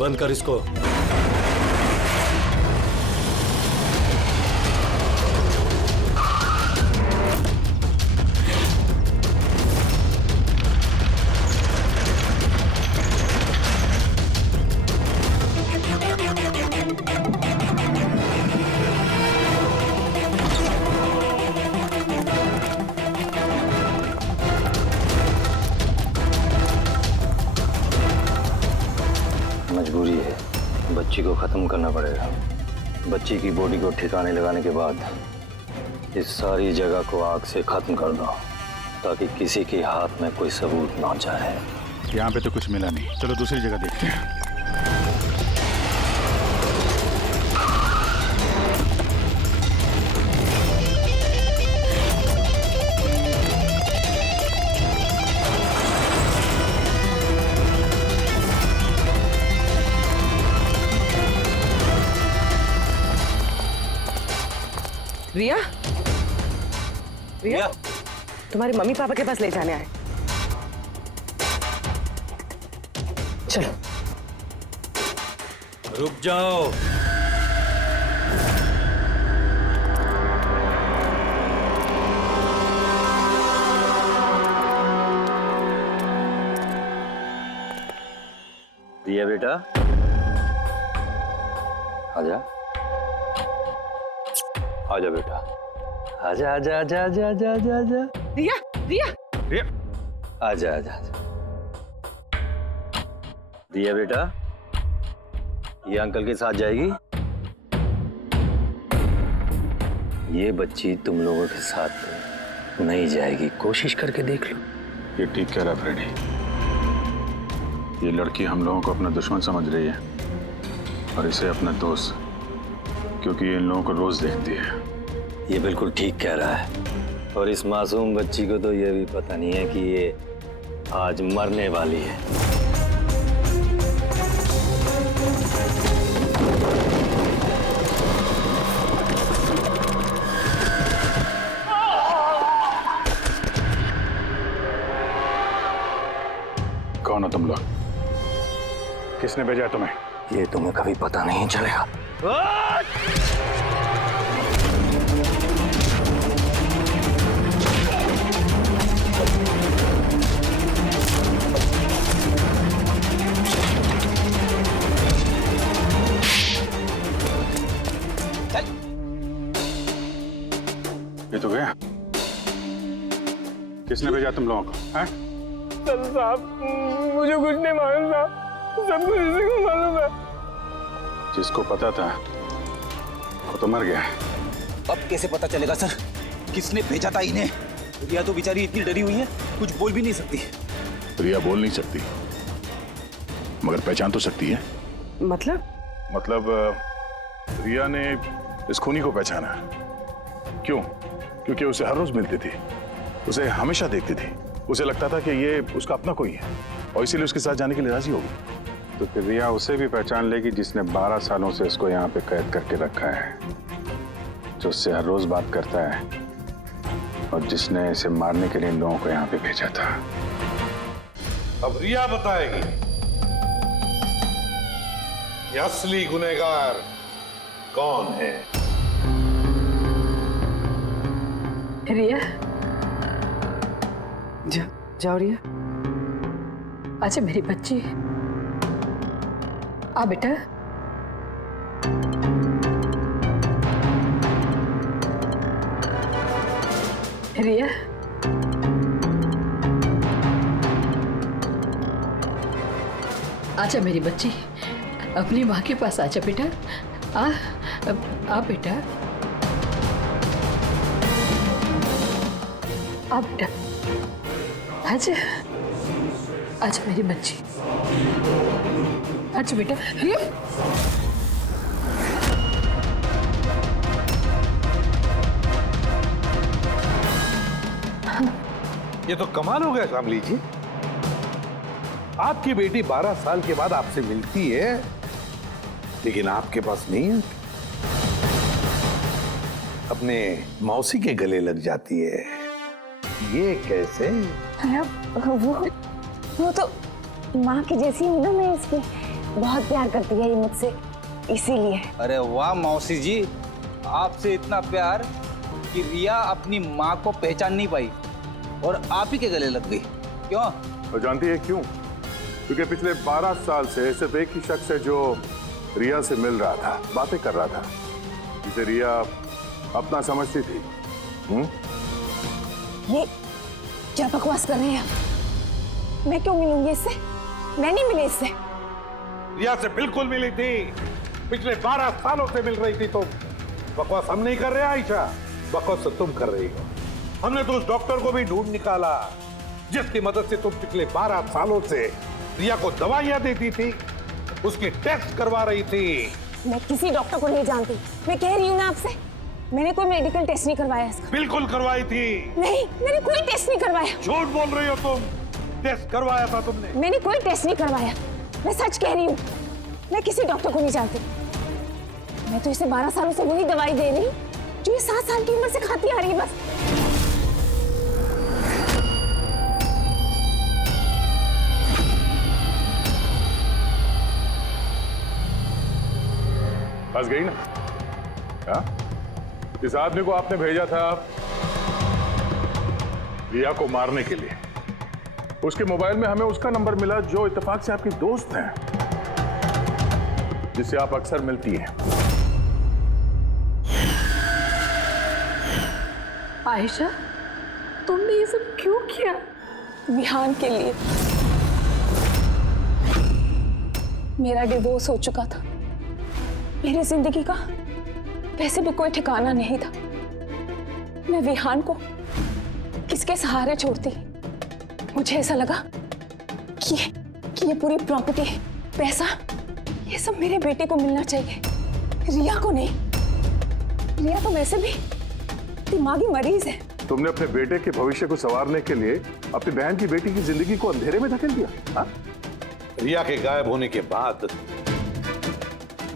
बंद कर इसको। बच्ची को खत्म करना पड़ेगा। बच्ची की बॉडी को ठिकाने लगाने के बाद इस सारी जगह को आग से खत्म कर दो, ताकि किसी के हाथ में कोई सबूत ना जाए। यहाँ पे तो कुछ मिला नहीं, चलो दूसरी जगह देखते हैं। रिया, रिया, तुम्हारे मम्मी पापा के पास ले जाने आए। चलो। रुक जाओ। रिया बेटा, आजा आजा बेटा, आजा आजा आजा आजा आजा आजा आजा। रिया, रिया, रिया, आजा आजा आजा। रिया बेटा, ये अंकल के साथ जाएगी। ये बच्ची तुम लोगों के साथ नहीं जाएगी, कोशिश करके देख लो। ये ठीक कह रहा फ्रेडी। ये लड़की हम लोगों को अपना दुश्मन समझ रही है और इसे अपना दोस्त, क्योंकि ये इन लोगों को रोज देखती है। ये बिल्कुल ठीक कह रहा है। और इस मासूम बच्ची को तो ये भी पता नहीं है कि ये आज मरने वाली है। कौन हो तुम लोग? किसने भेजा तुम्हें? ये तुम्हें कभी पता नहीं चलेगा। ये तो गया। किसने भेजा तुम लोगों को? हैं? साहब, मुझे कुछ नहीं मालूम साहब, सब कुछ इसी को मालूम है। जिसको पता था वो तो मर गया। अब कैसे पता चलेगा सर किसने भेजा था इन्हें? रिया तो बेचारी इतनी डरी हुई है, कुछ बोल भी नहीं सकती। रिया बोल नहीं सकती, मगर पहचान तो सकती है। मतलब रिया ने इस खूनी को पहचाना। क्यों? क्योंकि उसे हर रोज मिलती थी, उसे हमेशा देखती थी, उसे लगता था कि ये उसका अपना कोई है और इसीलिए उसके साथ जाने के लिए राजी होगी। तो फिर रिया उसे भी पहचान लेगी जिसने 12 सालों से इसको यहाँ पे कैद करके रखा है, जो उससे हर रोज बात करता है और जिसने इसे मारने के लिए इन लोगों को यहाँ पे भेजा था। अब रिया बताएगी ये असली गुनहगार कौन है। रिया, जाओ रिया। अच्छा मेरी बच्ची, आ बेटा। रिया, आजा मेरी बच्ची, अपनी माँ के पास आजा बेटा। आ बेटा, आ बेटा, आजा आजा मेरी बच्ची, आजा बेटा। रिया, ये तो कमाल हो गया शामली जी। आपकी बेटी 12 साल के बाद आपसे मिलती है, लेकिन आपके पास नहीं है। अपने मौसी के गले लग जाती है, ये कैसे? वो तो माँ की जैसी हूँ ना मैं इसकी, बहुत प्यार करती है ये मुझसे, इसीलिए। अरे वाह मौसी जी, आपसे इतना प्यार कि रिया अपनी माँ को पहचान नहीं पाई और आप ही के गले लग गई। क्यों? और जानती है क्यों? क्योंकि पिछले 12 साल से सिर्फ एक ही शख्स है जो रिया से मिल रहा था, बातें कर रहा था, जिसे रिया अपना समझती थी। ये क्या बकवास कर रहे हैं? मैं क्यों मिलूंगी इससे? मैं नहीं मिली इससे। रिया से बिल्कुल मिली थी। पिछले 12 सालों से मिल रही थी तुम। बकवास हम नहीं कर रहे आयशा, बकवास तो तुम कर रही हो। हमने तो उस डॉक्टर को भी ढूंढ निकाला जिसकी मदद से तुम पिछले 12 सालों से रिया को दवाइयां देती थी, उसकी टेस्ट करवा रही थी। मैं किसी डॉक्टर को नहीं जानती, मैं कह रही हूँ ना आपसे, मैंने कोई मेडिकल टेस्ट नहीं करवाया इसका। बिल्कुल करवाई थी। नहीं, मैंने कोई टेस्ट नहीं करवाया। झूठ बोल रही हो तुम, टेस्ट करवाया था तुमने। मैंने कोई टेस्ट नहीं करवाया, मैं सच कह रही हूँ। मैं किसी डॉक्टर को नहीं जानती, मैं तो इसे 12 सालों से वही दवाई दे रही हूँ जो ये 7 साल की उम्र से खाती आ रही है बस। फंस गई ना? हाँ? इस आदमी को आपने भेजा था रिया को मारने के लिए। उसके मोबाइल में हमें उसका नंबर मिला जो इत्तेफाक से आपकी दोस्त है, जिससे आप अक्सर मिलती हैं। आयशा, तुमने ये सब क्यों किया? विहान के लिए। मेरा डिवोर्स हो चुका था, मेरी जिंदगी का वैसे भी कोई ठिकाना नहीं था। मैं विहान को किसके सहारे छोड़ती? मुझे ऐसा लगा कि ये पूरी प्रॉपर्टी, पैसा, ये सब मेरे बेटे को मिलना चाहिए, रिया को नहीं। रिया तो वैसे भी दिमागी मरीज है। तुमने अपने बेटे के भविष्य को संवारने के लिए अपनी बहन की बेटी की जिंदगी को अंधेरे में धकेल दिया। हाँ? रिया के गायब होने के बाद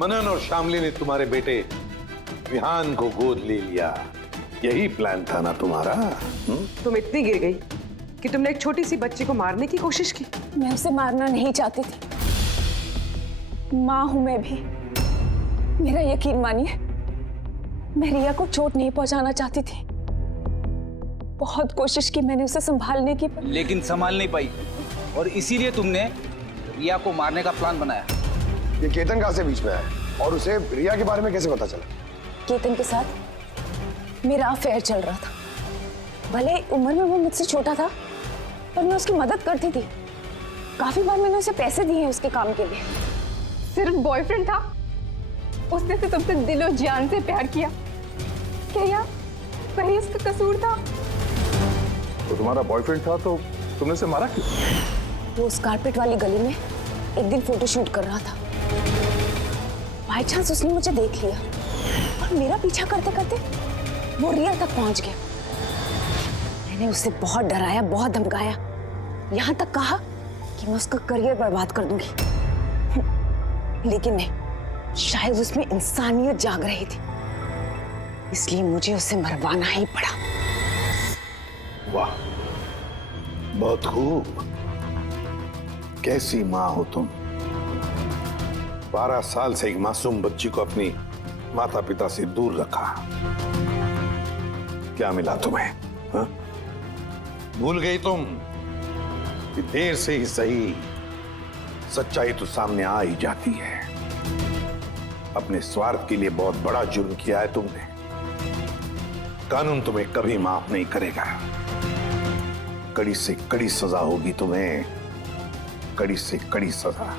मनन और शामली ने तुम्हारे बेटे विहान को गोद ले लिया। यही प्लान था ना तुम्हारा? तुम इतनी गिर गई कि तुमने एक छोटी सी बच्ची को मारने की कोशिश की। मैं उसे मारना नहीं चाहती थी, माँ हूं मैं भी। मेरा यकीन मानिए, मैं रिया को चोट नहीं पहुंचाना चाहती थी। बहुत कोशिश की मैंने उसे संभालने की, लेकिन संभाल नहीं पाई और इसीलिए तुमने रिया को मारने का प्लान बनाया। ये केतन कहाँ से बीच में आया और उसे रिया के बारे में कैसे पता चला? केतन के साथ मेरा अफेयर चल रहा था। भले उम्र में वो मुझसे छोटा था, पर मैं उसकी मदद करती थी। काफी बार मैंने उसे पैसे दिए हैं उसके काम के लिए। सिर्फ बॉयफ्रेंड था, उसने तो तुमसे दिलो जान से प्यार किया। क्या वही उसका कसूर था? तो तुम्हारा बॉयफ्रेंड था तो तुमने उसे मारा क्यों? वो उस कारपेट वाली गली में एक दिन फोटोशूट कर रहा था। बाय चांस उसने मुझे देख लिया और मेरा पीछा करते करते वो रिया तक पहुंच गया। मैंने उसे बहुत डराया, बहुत धमकाया, यहां तक कहा कि मैं उसका करियर बर्बाद कर दूंगी। लेकिन नहीं, शायद उसमें इंसानियत जाग रही थी, इसलिए मुझे उसे मरवाना ही पड़ा। वाह, बहुत खूब। कैसी माँ हो तुम? 12 साल से एक मासूम बच्ची को अपनी माता पिता से दूर रखा। क्या मिला तुम्हें? हा? भूल गई तुम कि देर से ही सही सच्चाई तो सामने आ ही जाती है। अपने स्वार्थ के लिए बहुत बड़ा जुर्म किया है तुमने। कानून तुम्हें कभी माफ नहीं करेगा। कड़ी से कड़ी सजा होगी तुम्हें, कड़ी से कड़ी सजा।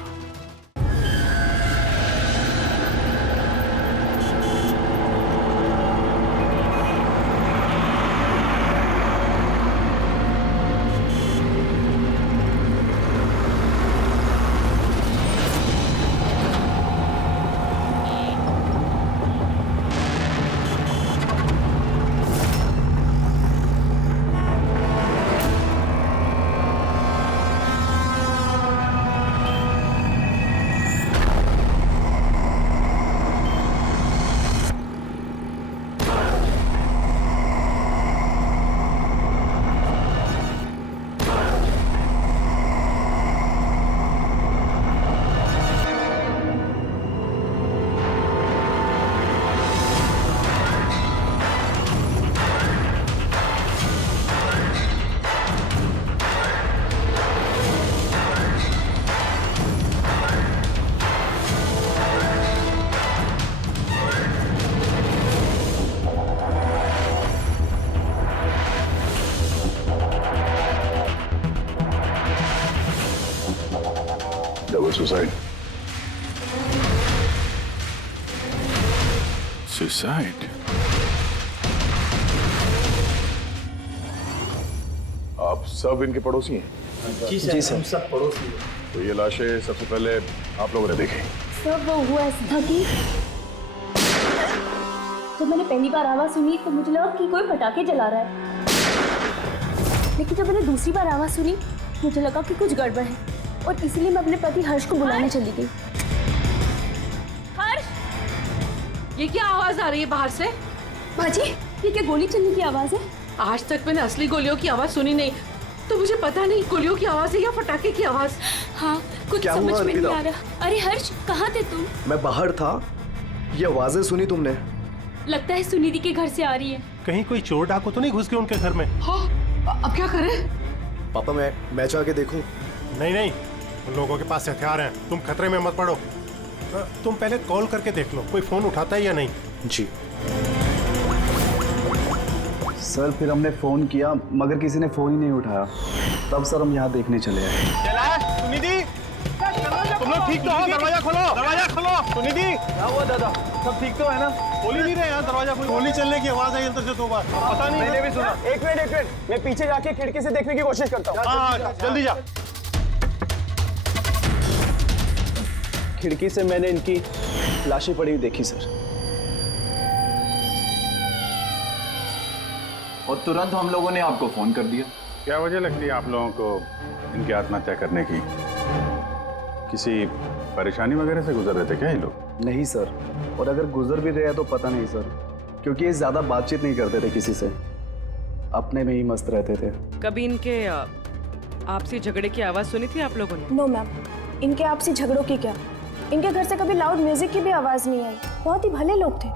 Double suicide. सुसाइड? आप सब इनके पड़ोसी हैं? जी सर। हम सब पड़ोसी हैं। तो ये लाशें सबसे पहले आप लोगों ने देखी? सर वो हुआ ऐसा था कि जब मैंने पहली बार आवाज सुनी तो मुझे लगा कि कोई पटाखे जला रहा है, लेकिन जब मैंने दूसरी बार आवाज सुनी मुझे लगा कि कुछ गड़बड़ है और इसलिए मैं अपने पति हर्ष को बुलाने चली गई। हर्ष, ये क्या आवाज आ रही है बाहर से? बाजी, ये क्या गोली चलने की आवाज है? आज तक मैंने असली गोलियों की आवाज सुनी नहीं, तो मुझे पता नहीं गोलियों की आवाज है या पटाखे की आवाज। हाँ, कुछ समझ में नहीं आ रहा। अरे हर्ष, कहाँ थे तुम? मैं बाहर था, ये आवाजें सुनी तुमने? लगता है सुनिधि के घर से आ रही है। कहीं कोई चोर डाकू तो नहीं घुस गए उनके घर में? हाँ, अब क्या करें? पापा मैं जाके देखूं? नहीं नहीं, उन लोगों के पास हथियार हैं, तुम खतरे में मत पड़ो। तुम पहले कॉल करके देख लो कोई फोन उठाता है या नहीं। जी सर, फिर हमने फोन किया मगर किसी ने फोन ही नहीं उठाया, तब सर हम यहाँ देखने चले आए। सुनिधि, तुम लोग ठीक तो हो? दरवाजा खोलो, दरवाजा खोलो। सुनिधि, क्या हुआ दादा? सब ठीक तो है ना? खोल ही नहीं रहे यार दरवाजा। गोली चलने की आवाज आई अंदर से 2 बार, पता नहीं। मैंने भी सुना। एक मिनट, मैं पीछे जाके खिड़की से देखने की कोशिश करता हूँ। हाँ, जल्दी जा। खिड़की से मैंने इनकी लाशें पड़ी हुई देखी सर, और तुरंत हम लोगों ने आपको फोन कर दिया। क्या वजह लगती है आप लोगों को इनकी आत्महत्या करने की? किसी परेशानी वगैरह से गुजर रहे थे क्या ये लोग? नहीं सर, और अगर गुजर भी रहे तो पता नहीं सर, क्योंकि ये ज्यादा बातचीत नहीं करते थे किसी से, अपने में ही मस्त रहते थे। कभी इनके आपसी झगड़े की आवाज सुनी थी आप लोगों ने? नो मैम, इनके आपसी झगड़ों की क्या, इनके घर से कभी लाउड म्यूजिक की भी आवाज नहीं आई। बहुत ही भले लोग थे।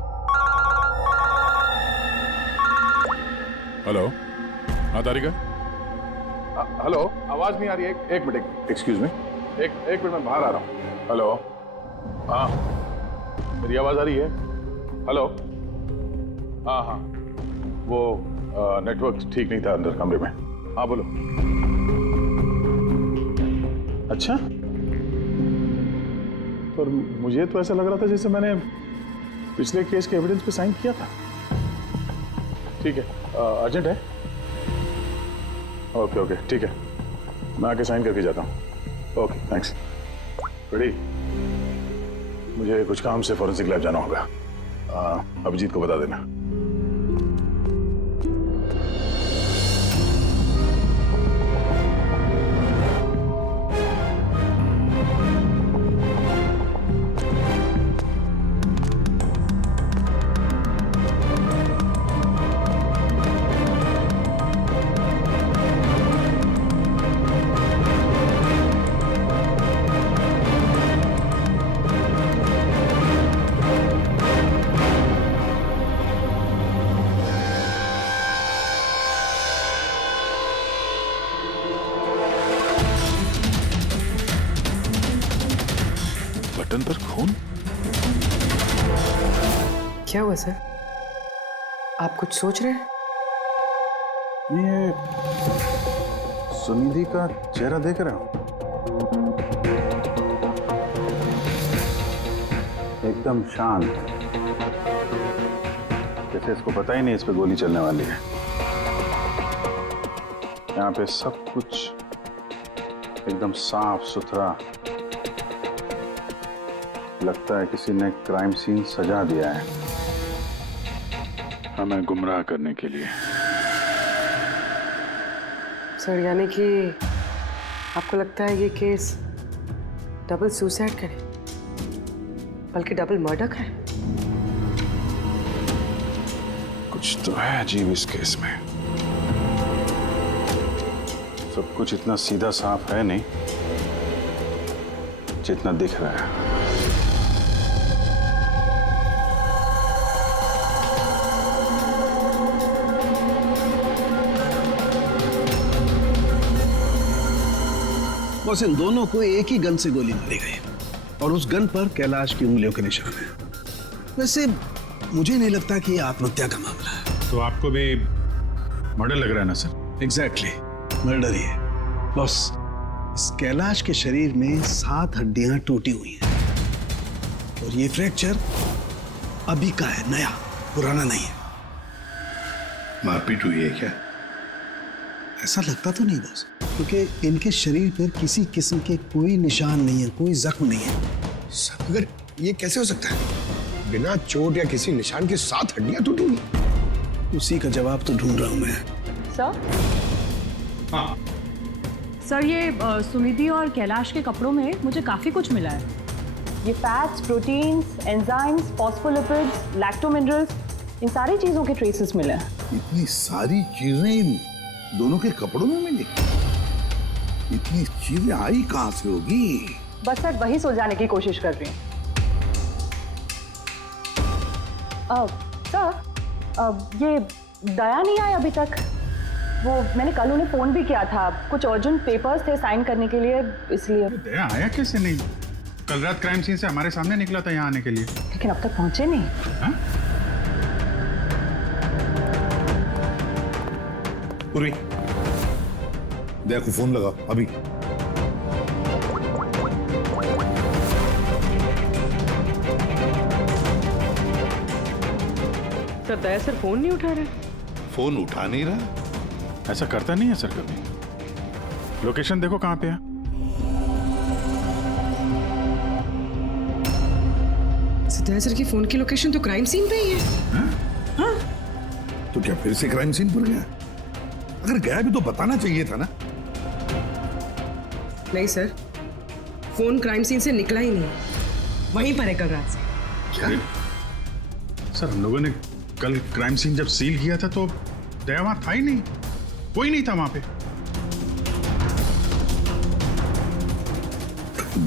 हेलो, हाँ तारिका? हेलो, आवाज नहीं आ रही है। एक मिनट, एक्सक्यूज मी, एक मिनट, मैं बाहर आ रहा हूँ। हेलो, हाँ मेरी आवाज आ रही है? हेलो, हाँ, वो नेटवर्क ठीक नहीं था अंदर कमरे में। हाँ बोलो। अच्छा, पर मुझे तो ऐसा लग रहा था जैसे मैंने पिछले केस के एविडेंस पे साइन किया था। ठीक है, अर्जेंट है? ओके, ठीक है, मैं आके साइन करके जाता हूँ। Okay, thanks. रेडी? मुझे कुछ काम से फॉरेंसिक लैब जाना होगा। अभिजीत को बता देना। बटन पर खून? क्या हुआ सर? आप कुछ सोच रहे हैं? ये सुनिधि का चेहरा देख रहे हो? एकदम शांत, जैसे इसको पता ही नहीं इस पे गोली चलने वाली है। यहाँ पे सब कुछ एकदम साफ सुथरा, लगता है किसी ने क्राइम सीन सजा दिया है हमें गुमराह करने के लिए। सर, यानी कि आपको लगता है ये केस डबल सुसाइड का नहीं बल्कि डबल मर्डर का है? कुछ तो है अजीब इस केस में। सब कुछ इतना सीधा साफ है नहीं जितना दिख रहा है। बस इन दोनों को एक ही गन से गोली मारी गई और उस गन पर कैलाश की उंगलियों के निशान है। वैसे मुझे नहीं लगता कि ये आत्महत्या का मामला है। तो आपको भी मर्डर लग रहा है ना सर? एग्जैक्टली, मर्डर ही है बॉस। इस कैलाश के शरीर में 7 हड्डियां टूटी हुई हैं और ये फ्रैक्चर अभी का है, नया, पुराना नहीं है। मारपीट हुई है क्या? ऐसा लगता तो नहीं बॉस, क्योंकि इनके शरीर पर किसी किस्म के कोई निशान नहीं है, कोई जख्म नहीं है। सर मगर ये कैसे हो सकता है? बिना चोट या किसी निशान के 7 हड्डियां टूटेंगी? उसी का जवाब तो ढूंढ रहा हूं मैं। सर? हाँ सर, ये सुनिधि और कैलाश के कपड़ों में मुझे काफ़ी कुछ मिला है। ये फैट्स, प्रोटीन्स, एंजाइम्स, फॉस्फोलिपिड्स, लैक्टोमिनरल्स, इन सारी चीज़ों के ट्रेसेस मिले हैं। इतनी सारी चीजें इन दोनों के कपड़ों में मिली? इतनी चीजें आई कहां से होगी? बस सर वही सुलझाने की कोशिश कर रही हूँ। सर, ये दया नहीं आई अभी तक। वो मैंने कल उन्हें फ़ोन भी किया था, कुछ अर्जेंट पेपर्स थे साइन करने के लिए, इसलिए। दया आया कैसे नहीं? कल रात क्राइम सीन से हमारे सामने निकला था यहाँ आने के लिए। लेकिन अब तक पहुंचे नहीं। हाँ? पूरी दया को फोन लगा अभी। सर दया सर फोन नहीं उठा रहे। फोन उठा नहीं रहा? ऐसा करता नहीं है सर कभी। लोकेशन देखो कहाँ पे है। दया सर की फोन की लोकेशन तो क्राइम सीन पे ही है। हाँ? तो क्या फिर से क्राइम सीन पर गया? अगर गया भी तो बताना चाहिए था ना। नहीं सर, फोन क्राइम सीन से निकला ही नहीं, वहीं पर है कल रात से। क्या? सर हम लोगों ने कल क्राइम सीन जब सील किया था तो दया वहां था ही नहीं, कोई नहीं था वहां पे।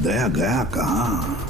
दया गया कहाँ?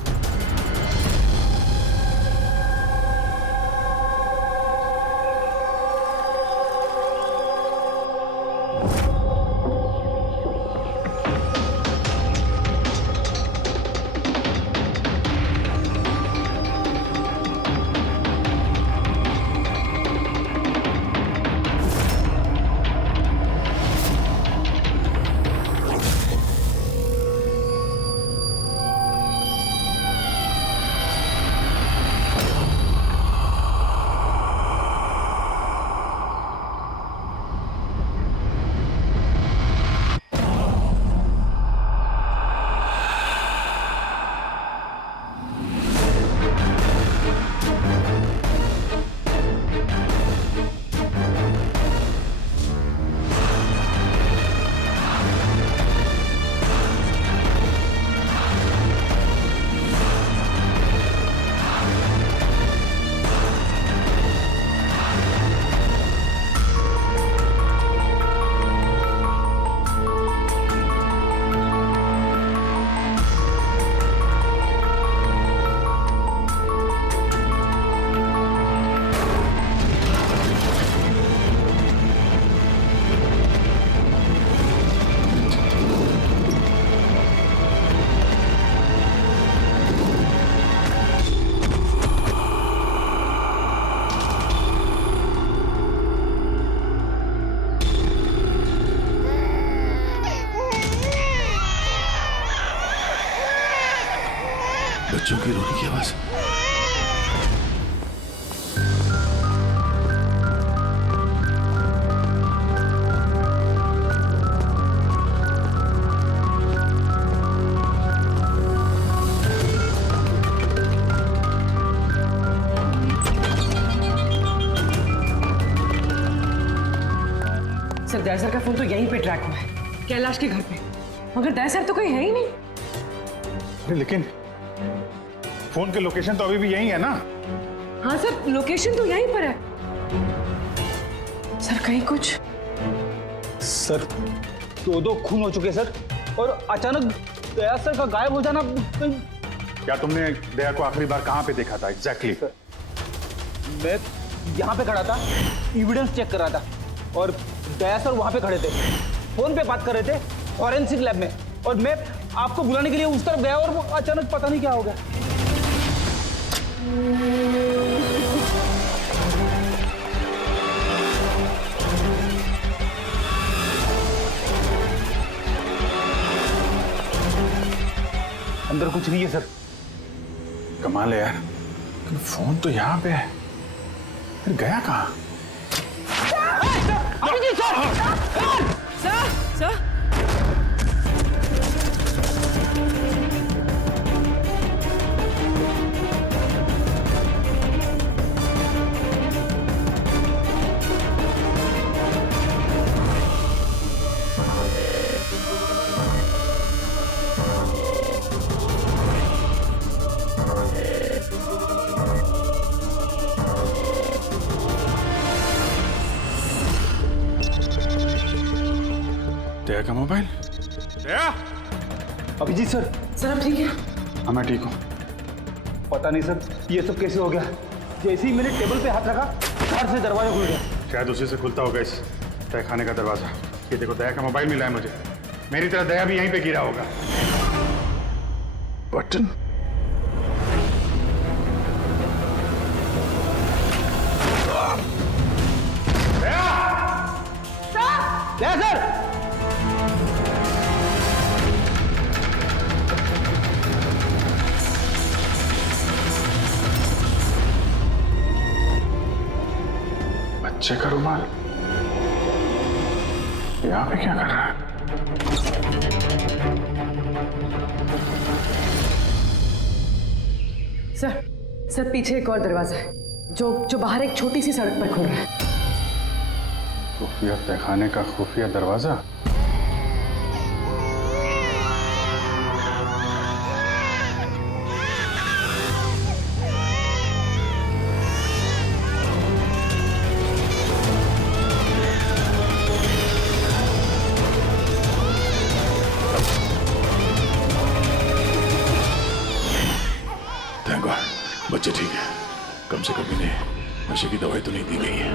बच्चों की रोने की आवाज। सर दया सर का फोन तो यहीं पे ट्रैक हुआ है, कैलाश के घर पे, मगर दया सर तो कहीं है ही नहीं। लेकिन फोन के लोकेशन तो अभी भी यही है ना? हाँ सर, लोकेशन तो यहीं पर है। सर कहीं कुछ? सर 2 खून हो चुके सर, और अचानक दया सर का गायब हो जाना। क्या तुमने दया को आखिरी बार कहाँ पे देखा था एग्जैक्टली? मैं यहाँ पे खड़ा था, एविडेंस चेक कर रहा था, और दया सर वहाँ पे खड़े थे, फोन पे बात कर रहे थे फॉरेंसिक लैब में, और मैं आपको बुलाने के लिए उस तरफ गया और वो अचानक पता नहीं क्या हो गया। अंदर कुछ नहीं है सर। कमाल है यार, फोन तो यहाँ पे है, फिर गया कहाँ? सर दया का मोबाइल? दया? अभिजीत सर। सर आप ठीक है? हाँ मैं ठीक हूँ। पता नहीं सर ये सब कैसे हो गया। जैसे ही मैंने टेबल पे हाथ रखा झट से दरवाजा खुल गया। शायद उसी से खुलता होगा इस तहखाने का दरवाजा। ये देखो दया का मोबाइल मिला है मुझे। मेरी तरह दया भी यहीं पे गिरा होगा। बटन? दया सर। बच्चे का रुमाल यहाँ पे क्या कर रहा है? सर पीछे एक और दरवाजा है जो बाहर एक छोटी सी सड़क पर खुल रहा है। खुफिया तहखाने का खुफिया दरवाजा? थैंक गॉड बच्चे ठीक है। कम से कम इन्हें नशे की दवाई तो नहीं दी गई है।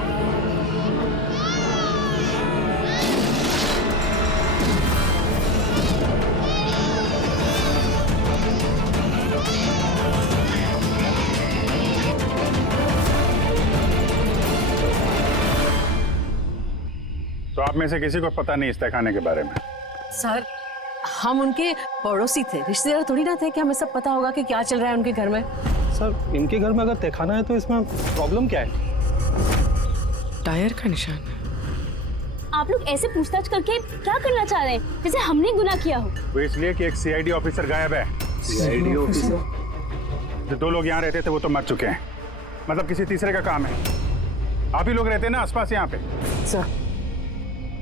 तो आप में से किसी को पता नहीं इस तहखाने के बारे में? सर हम उनके पड़ोसी थे, रिश्तेदार थोड़ी ना थे कि हमें सब पता होगा कि क्या चल रहा है उनके घर में। सर इनके घर में अगर तहखाना है तो इसमें प्रॉब्लम क्या है? टायर का निशान। आप लोग ऐसे पूछताछ करके क्या करना चाह रहे हैं, जैसे हमने गुनाह किया हो? वो इसलिए कि एक सीआईडी ऑफिसर गायब है। CID officer? जो 2 लोग यहाँ रहते थे वो तो मर चुके हैं। मतलब किसी तीसरे का काम है। आप ही लोग रहते हैं ना आसपास यहाँ पे?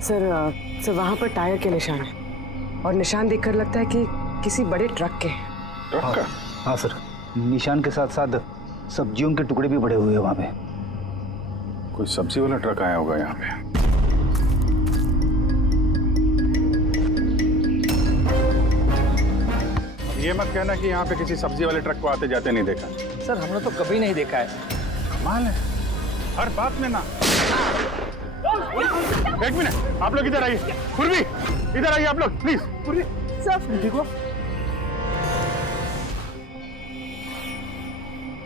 सर वहाँ पर टायर के निशान है और निशान देखकर लगता है कि किसी बड़े ट्रक के हैं। ट्रक का? हाँ सर निशान के साथ साथ सब्जियों के टुकड़े भी पड़े हुए हैं वहाँ पे। कोई सब्जी वाला ट्रक आया होगा यहाँ पे। ये मत कहना कि यहाँ पे किसी सब्जी वाले ट्रक को आते जाते नहीं देखा। सर हमने तो कभी नहीं देखा है। कमाल है, हर बात में ना। एक मिनट, आप लोग इधर आइए। पूर्वी इधर आइए आप लोग प्लीज। पूर्वी सर ठीक हो?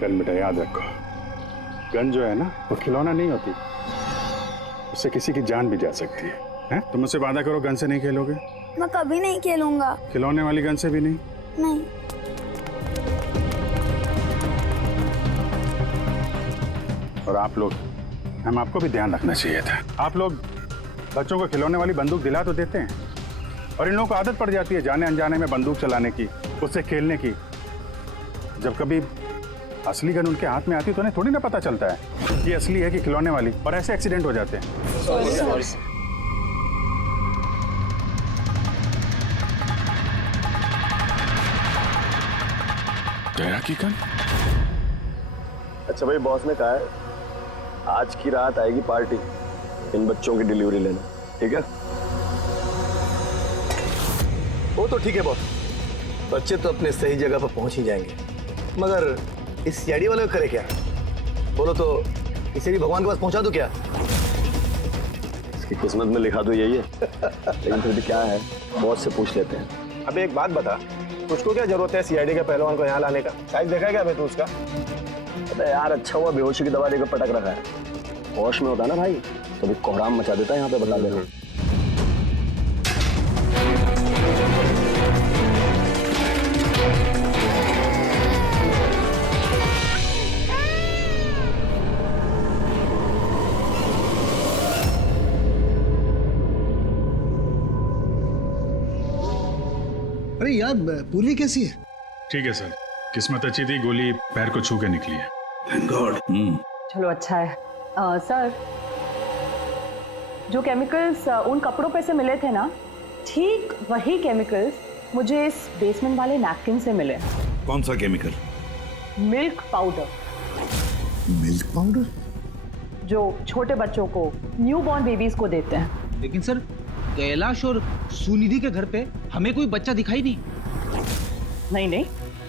गन बेटा याद रखो, गन जो है ना वो खिलौना नहीं होती, उससे किसी की जान भी जा सकती है, हैं? तुम मुझसे वादा करो गन से नहीं खेलोगे। मैं कभी नहीं खेलूंगा। खिलौने वाली गन से भी नहीं? नहीं। और आप लोग, हम आपको भी ध्यान रखना चाहिए था। आप लोग बच्चों को खिलौने वाली बंदूक दिला तो देते हैं, और इन लोगों को आदत पड़ जाती है जाने अनजाने में बंदूक चलाने की, उससे खेलने की। जब कभी असली गन उनके हाथ में आती है तो उन्हें थोड़ी ना पता चलता है कि असली है कि खिलौने वाली, और ऐसे एक्सीडेंट हो जाते हैं। सॉरी। दया की गन? अच्छा भाई, बॉस ने कहा है आज की रात आएगी पार्टी इन बच्चों की डिलीवरी लेने, ठीक है? वो तो ठीक है बॉस, बच्चे तो अपने सही जगह पर पहुंच ही जाएंगे, मगर इस सीआईडी वाले को करे क्या? बोलो तो इसे भी भगवान के पास पहुंचा दो क्या? इसकी किस्मत में लिखा तो यही है। लेकिन फिर भी क्या है, बॉस से पूछ लेते हैं। अबे एक बात बता, तुझको क्या जरूरत है सीआईडी के पहलवान को यहाँ लाने का? साइज देखा है क्या अबे तू उसका? अबे यार अच्छा हुआ बेहोशी की दवा देकर पटक रखा है, होश में होता ना भाई तो भी कोहराम मचा देता है यहाँ पे, बता देना। अरे यार पूर्वी कैसी है? ठीक है सर, किस्मत अच्छी थी, गोली पैर को छू के निकली है। Thank God. चलो अच्छा है। सर, जो केमिकल्स उन कपड़ों पे से मिले थे ना, ठीक वही केमिकल्स मुझे इस बेसमेंट वाले नैपकिन से मिले। कौन सा chemical? Milk powder. Milk powder? जो छोटे बच्चों को, न्यू बॉर्न बेबीज को देते हैं। लेकिन सर, कैलाश और सुनिधि के घर पे हमें कोई बच्चा दिखाई नहीं। नहीं,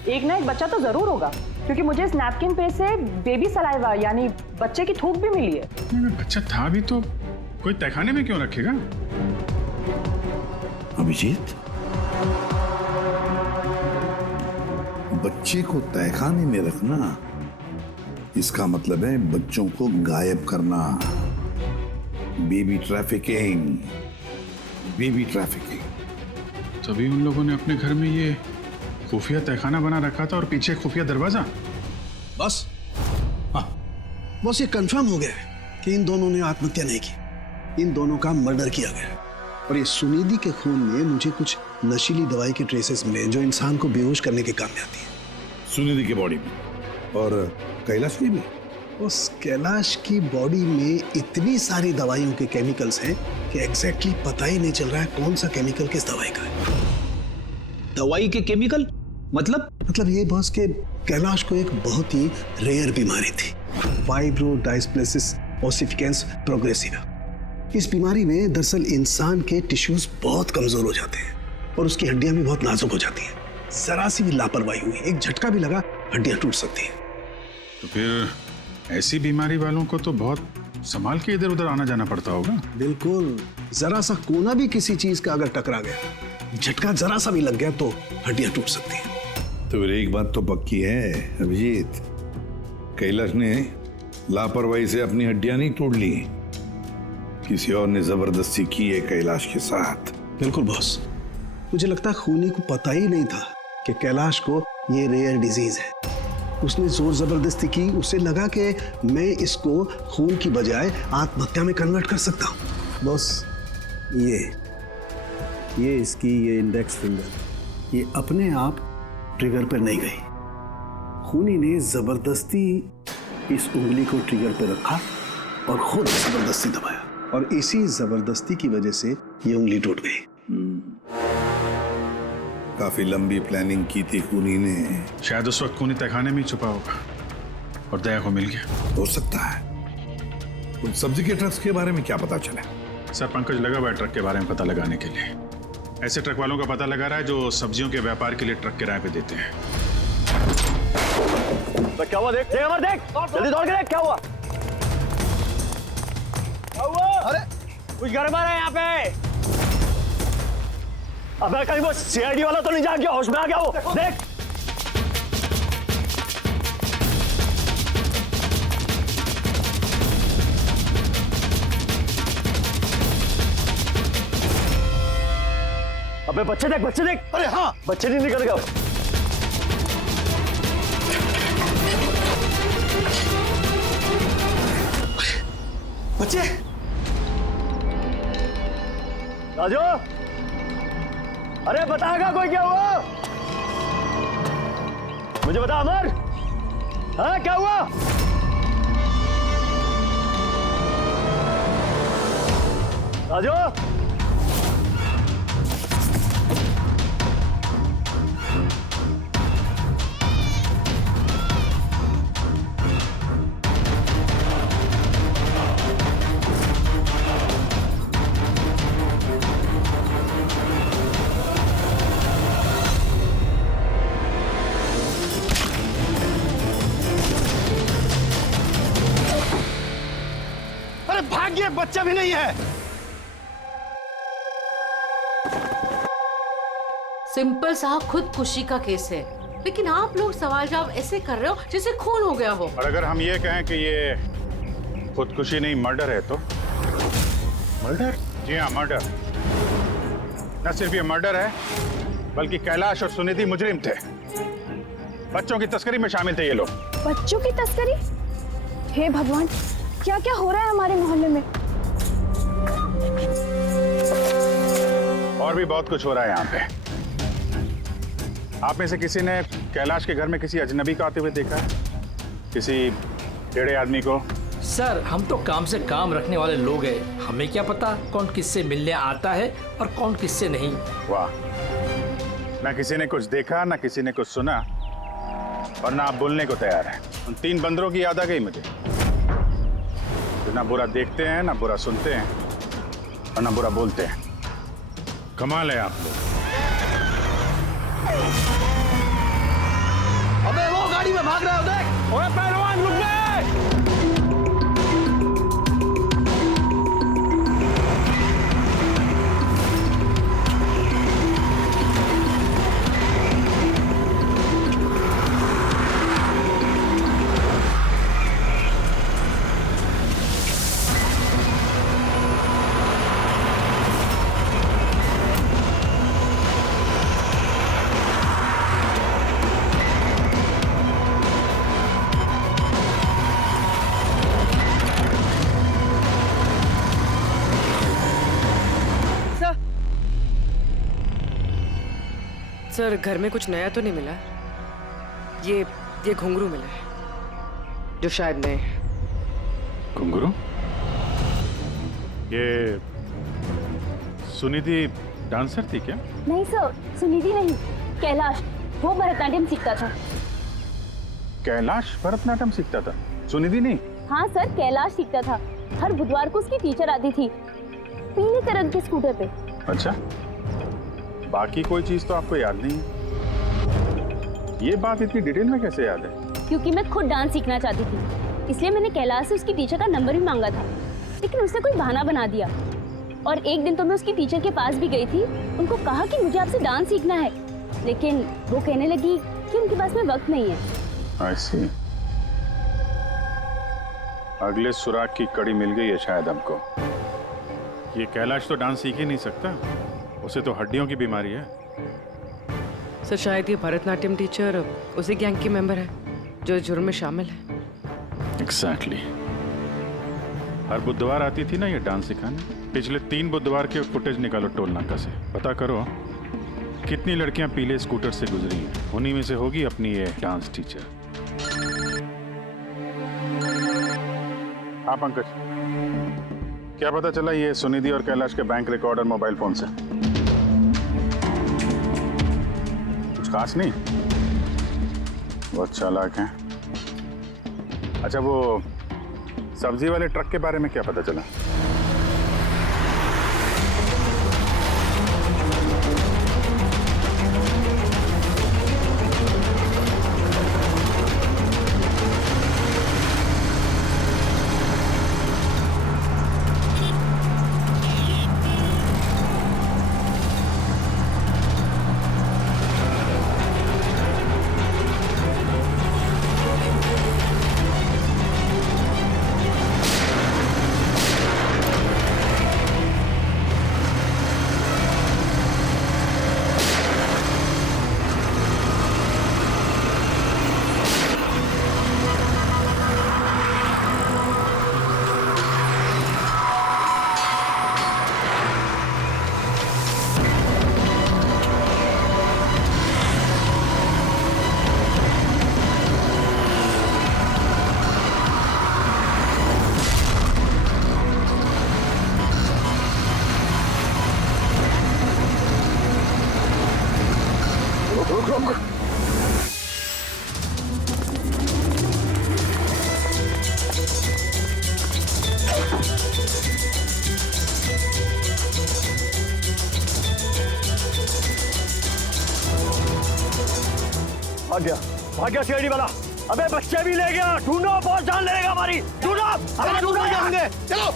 एक ना एक बच्चा तो जरूर होगा, क्योंकि मुझे इस नैपकिन पे से बेबी सलाइवा यानी बच्चे की थूक भी मिली है। बच्चा था भी तो कोई तहखाने में क्यों रखेगा? अभिजीत, बच्चे को तहखाने में रखना, इसका मतलब है बच्चों को गायब करना। Baby trafficking, baby trafficking. तभी उन लोगों ने अपने घर में ये खुफिया तहखाना बना रखा था और पीछे खुफिया दरवाजा। बस हाँ, बस ये कंफर्म हो गया कि इन दोनों ने आत्महत्या नहीं की, इन दोनों का मर्डर किया गया। और ये सुनिधि के खून में मुझे कुछ नशीली दवाई के ट्रेसेस मिले जो इंसान को बेहोश करने के काम में आती है। सुनिधि की बॉडी में और कैलाश की भी? उस कैलाश की बॉडी में इतनी सारी दवाइयों के केमिकल्स हैं कि एग्जैक्टली पता ही नहीं चल रहा है कौन सा केमिकल किस दवाई का है। दवाई के केमिकल? मतलब ये बॉस के कैलाश को एक बहुत ही रेयर बीमारी थी, फाइब्रोडायस्प्लेसिस ओसिफिकेंस प्रोग्रेसिवा। इस बीमारी में दरअसल इंसान के टिश्यूज बहुत कमजोर हो जाते हैं और उसकी हड्डियां भी बहुत नाजुक हो जाती हैं। जरा सी भी लापरवाही हुई, एक झटका भी लगा, हड्डियां टूट सकती हैं। तो फिर ऐसी बीमारी वालों को तो बहुत संभाल के इधर उधर आना जाना पड़ता होगा। बिल्कुल, जरा सा कोना भी किसी चीज का अगर टकरा गया, झटका जरा सा भी लग गया तो हड्डियां टूट सकती हैं। तो फिर एक बात तो पक्की है अभिजीत, कैलाश ने लापरवाही से अपनी हड्डियां नहीं तोड़ ली, किसी और ने जबरदस्ती की है कैलाश के साथ। बिल्कुल बॉस, मुझे लगता है खूनी को पता ही नहीं था कि कैलाश को ये रेयर डिजीज है। उसने जोर जबरदस्ती की, उसे लगा कि मैं इसको खून की बजाय आत्महत्या में कन्वर्ट कर सकता हूँ। बॉस, ये इसकी ये इंडेक्स फिंगर ये अपने आप ट्रिगर पर नहीं गई, खूनी ने जबरदस्ती इस उंगली को ट्रिगर पर रखा और खुद जबरदस्ती दबाया, और इसी जबरदस्ती की वजह से ये उंगली टूट गई। काफी लंबी प्लानिंग की थी खूनी ने। शायद उस वक्त खूनी तहखाने में ही छुपा होगा और दया को मिल गया। हो सकता है। उन सब्जी के ट्रक्स के बारे में क्या पता चला? सर, पंकज लगा हुआ है ट्रक के बारे में पता लगाने के लिए। ऐसे ट्रक वालों का पता लगा रहा है जो सब्जियों के व्यापार के लिए ट्रक किराए पे देते हैं। तो क्या हुआ? देख जल्दी दौड़ के देख क्या हुआ। अरे कुछ गड़बड़ है यहाँ पे। अबे कहीं वो सीआईडी वाला तो नहीं जाग गया, होश में आ गया वो? देख अबे बच्चे देख। अरे हाँ, बच्चे नहीं निकल गए। बच्चे राजू, अरे बताएगा कोई क्या हुआ? मुझे बता अमर, हाँ क्या हुआ? राजू, भाग्य बच्चा भी नहीं है। सिंपल सा खुदकुशी का केस है, लेकिन आप लोग सवाल जवाब ऐसे कर रहे हो जैसे खून हो गया हो। और अगर हम ये कहें कि ये खुदकुशी नहीं मर्डर है तो? मर्डर? जी हाँ, मर्डर। न सिर्फ ये मर्डर है, बल्कि कैलाश और सुनिधि मुजरिम थे। बच्चों की तस्करी में शामिल थे ये लोग। बच्चों की तस्करी? हे भगवान, क्या क्या हो रहा है हमारे मोहल्ले में? और भी बहुत कुछ हो रहा है यहाँ पे। आप में से किसी ने कैलाश के घर में किसी अजनबी को आते हुए देखा है? किसी टेढ़े आदमी को? सर हम तो काम से काम रखने वाले लोग हैं, हमें क्या पता कौन किससे मिलने आता है और कौन किससे नहीं। वाह, ना किसी ने कुछ देखा, ना किसी ने कुछ सुना, और ना आप बोलने को तैयार हैं। उन 3 बंदरों की याद आ गई मुझे, जो ना बुरा देखते हैं, ना बुरा सुनते हैं, और ना बुरा बोलते हैं। कमाल है आप लोग। अबे वो गाड़ी में भाग रहा है, देख। ओए पहलवान रुक गए। सर घर में कुछ नया तो नहीं मिला? ये घुंघरू मिला है जो शायद नए हैं। घुंघरू? ये सुनिधि डांसर थी क्या? नहीं सर, सुनिधि नहीं, कैलाश। वो भरतनाट्यम सीखता था। कैलाश भरतनाट्यम सीखता था, सुनिधि नहीं? हाँ सर, कैलाश सीखता था। हर बुधवार को उसकी टीचर आती थी, पीले कलर के स्कूटर पे। अच्छा, बाकी कोई चीज तो आपको याद नहीं है? ये बात इतनी डिटेल में कैसे याद है? क्योंकि मैं खुद डांस सीखना चाहती थी, इसलिए मैंने कैलाश से उसकी टीचर का नंबर भी मांगा था, लेकिन उसने कोई बहाना बना दिया। और एक दिन तो मैं उसकी टीचर के पास भी गई थी, उनको कहा कि मुझे आपसे डांस सीखना है, लेकिन वो कहने लगी कि उनके पास में वक्त नहीं है। I see। अगले सुराग की कड़ी मिल गई है शायद हमको। ये कैलाश तो डांस सीख ही नहीं सकता, उसे तो हड्डियों की बीमारी है। सर शायद ये भरतनाट्यम टीचर उसी गैंग के मेंबर है जो इस जुर्म में शामिल है। एग्जैक्टली। हर बुधवार आती थी ना ये डांस सिखाने। पिछले 3 बुधवार के फुटेज निकालो टोल नाका से, पता करो कितनी लड़कियां पीले स्कूटर से गुजरी हैं। उन्हीं में से होगी अपनी ये डांस टीचर। हाँ पंकज, क्या पता चला ये सुनिधि और कैलाश के बैंक रिकॉर्ड और मोबाइल फोन से? कुछ खास नहीं, बहुत चालाक हैं। अच्छा, वो सब्जी वाले ट्रक के बारे में क्या पता चला? भाग गया सीआईडी वाला। अबे बच्चे भी ले गया, ढूंढो, बहुत जान लेगा हमारी। ढूंढो, अबे ढूंढो जाएंगे, चलो।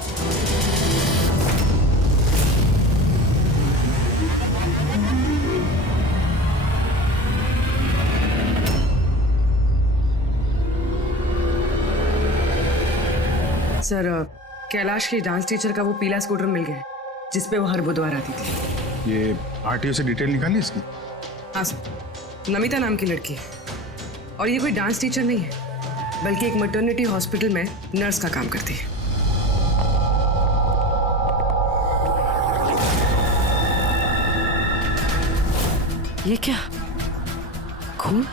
सर कैलाश की डांस टीचर का वो पीला स्कूटर मिल गया है जिसपे वो हर बुधवार आती थी। ये आरटीओ से डिटेल निकाली इसकी? हाँ सर, नमिता नाम की लड़की है और ये कोई डांस टीचर नहीं है बल्कि एक मैटरनिटी हॉस्पिटल में नर्स का काम करती है। ये क्या? खून?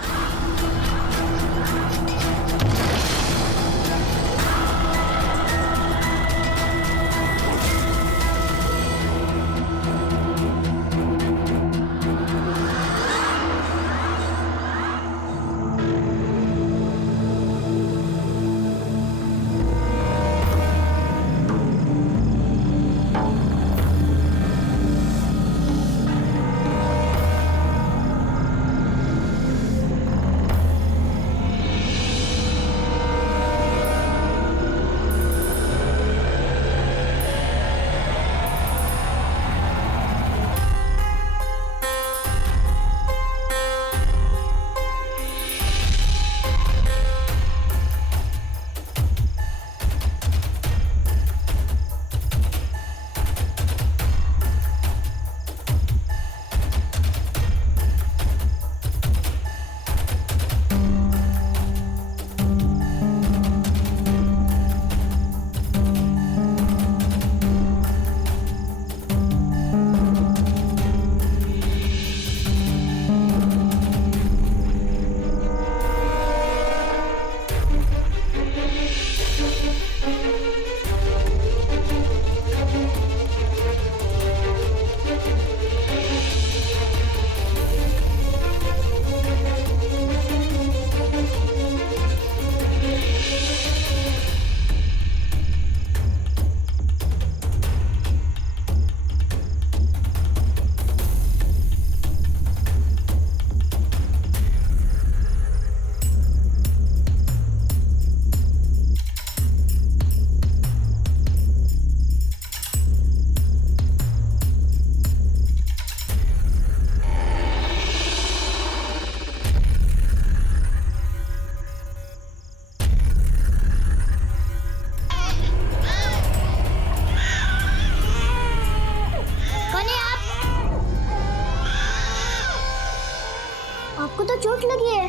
आपको तो चोट लगी है,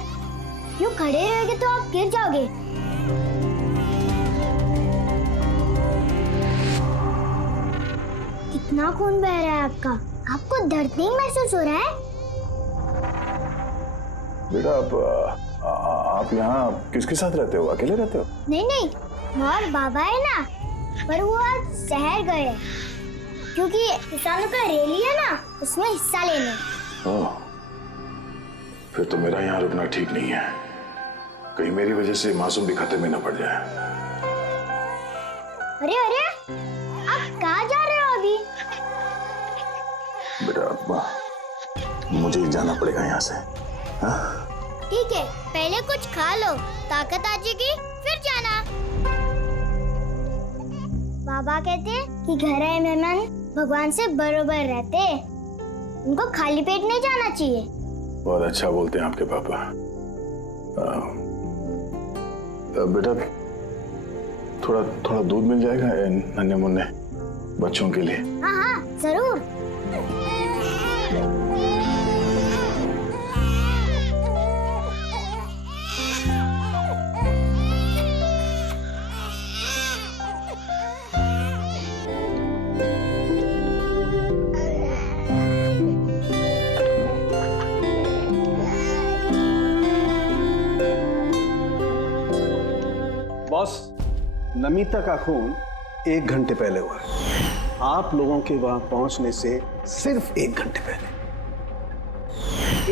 यूं खड़े रहोगे तो आप गिर जाओगे। कितना खून बह रहा है आपका, आपको दर्द नहीं महसूस हो रहा है? बेटा आप यहाँ किसके साथ रहते हो? अकेले रहते हो? नहीं नहीं, माँ और बाबा है ना, पर वो आज शहर गए क्योंकि किसानों का रैली है ना, उसमें हिस्सा लेने। ओह, फिर तो मेरा यहाँ रुकना ठीक नहीं है, कहीं मेरी वजह से मासूम भी खतरे में न पड़ जाए। अरे अरे, आप कहाँ जा रहे हो अभी? बेटा मुझे जाना पड़ेगा यहाँ से। हाँ? ठीक है, पहले कुछ खा लो, ताकत आ जाएगी फिर जाना। बाबा कहते हैं कि घर आए मेहमान भगवान से बरोबर रहते, उनको खाली पेट नहीं जाना चाहिए। बहुत अच्छा बोलते हैं आपके पापा। बेटा थोड़ा दूध मिल जाएगा नन्हे मुन्ने बच्चों के लिए? हाँ हाँ जरूर। बॉस, नमिता का खून 1 घंटे पहले हुआ है। आप लोगों के वहां पहुंचने से सिर्फ 1 घंटे पहले।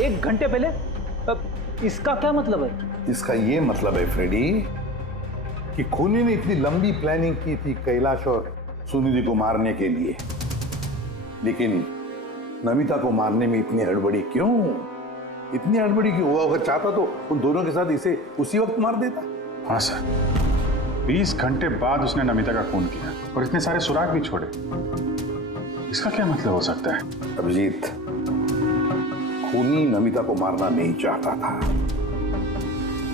1 घंटे पहले? इसका क्या मतलब है? इसका ये मतलब है फ्रेडी कि खूनी ने इतनी लंबी प्लानिंग की थी कैलाश और सुनिधि को मारने के लिए, लेकिन नमिता को मारने में इतनी हड़बड़ी क्यों? इतनी हड़बड़ी क्यों? वो अगर चाहता तो उन दोनों के साथ इसे उसी वक्त मार देता। हाँ सर, 20 घंटे बाद उसने नमिता का खून किया और इतने सारे सुराग भी छोड़े। इसका क्या मतलब हो सकता है? अभिजीत, खूनी नमिता को मारना नहीं चाहता था,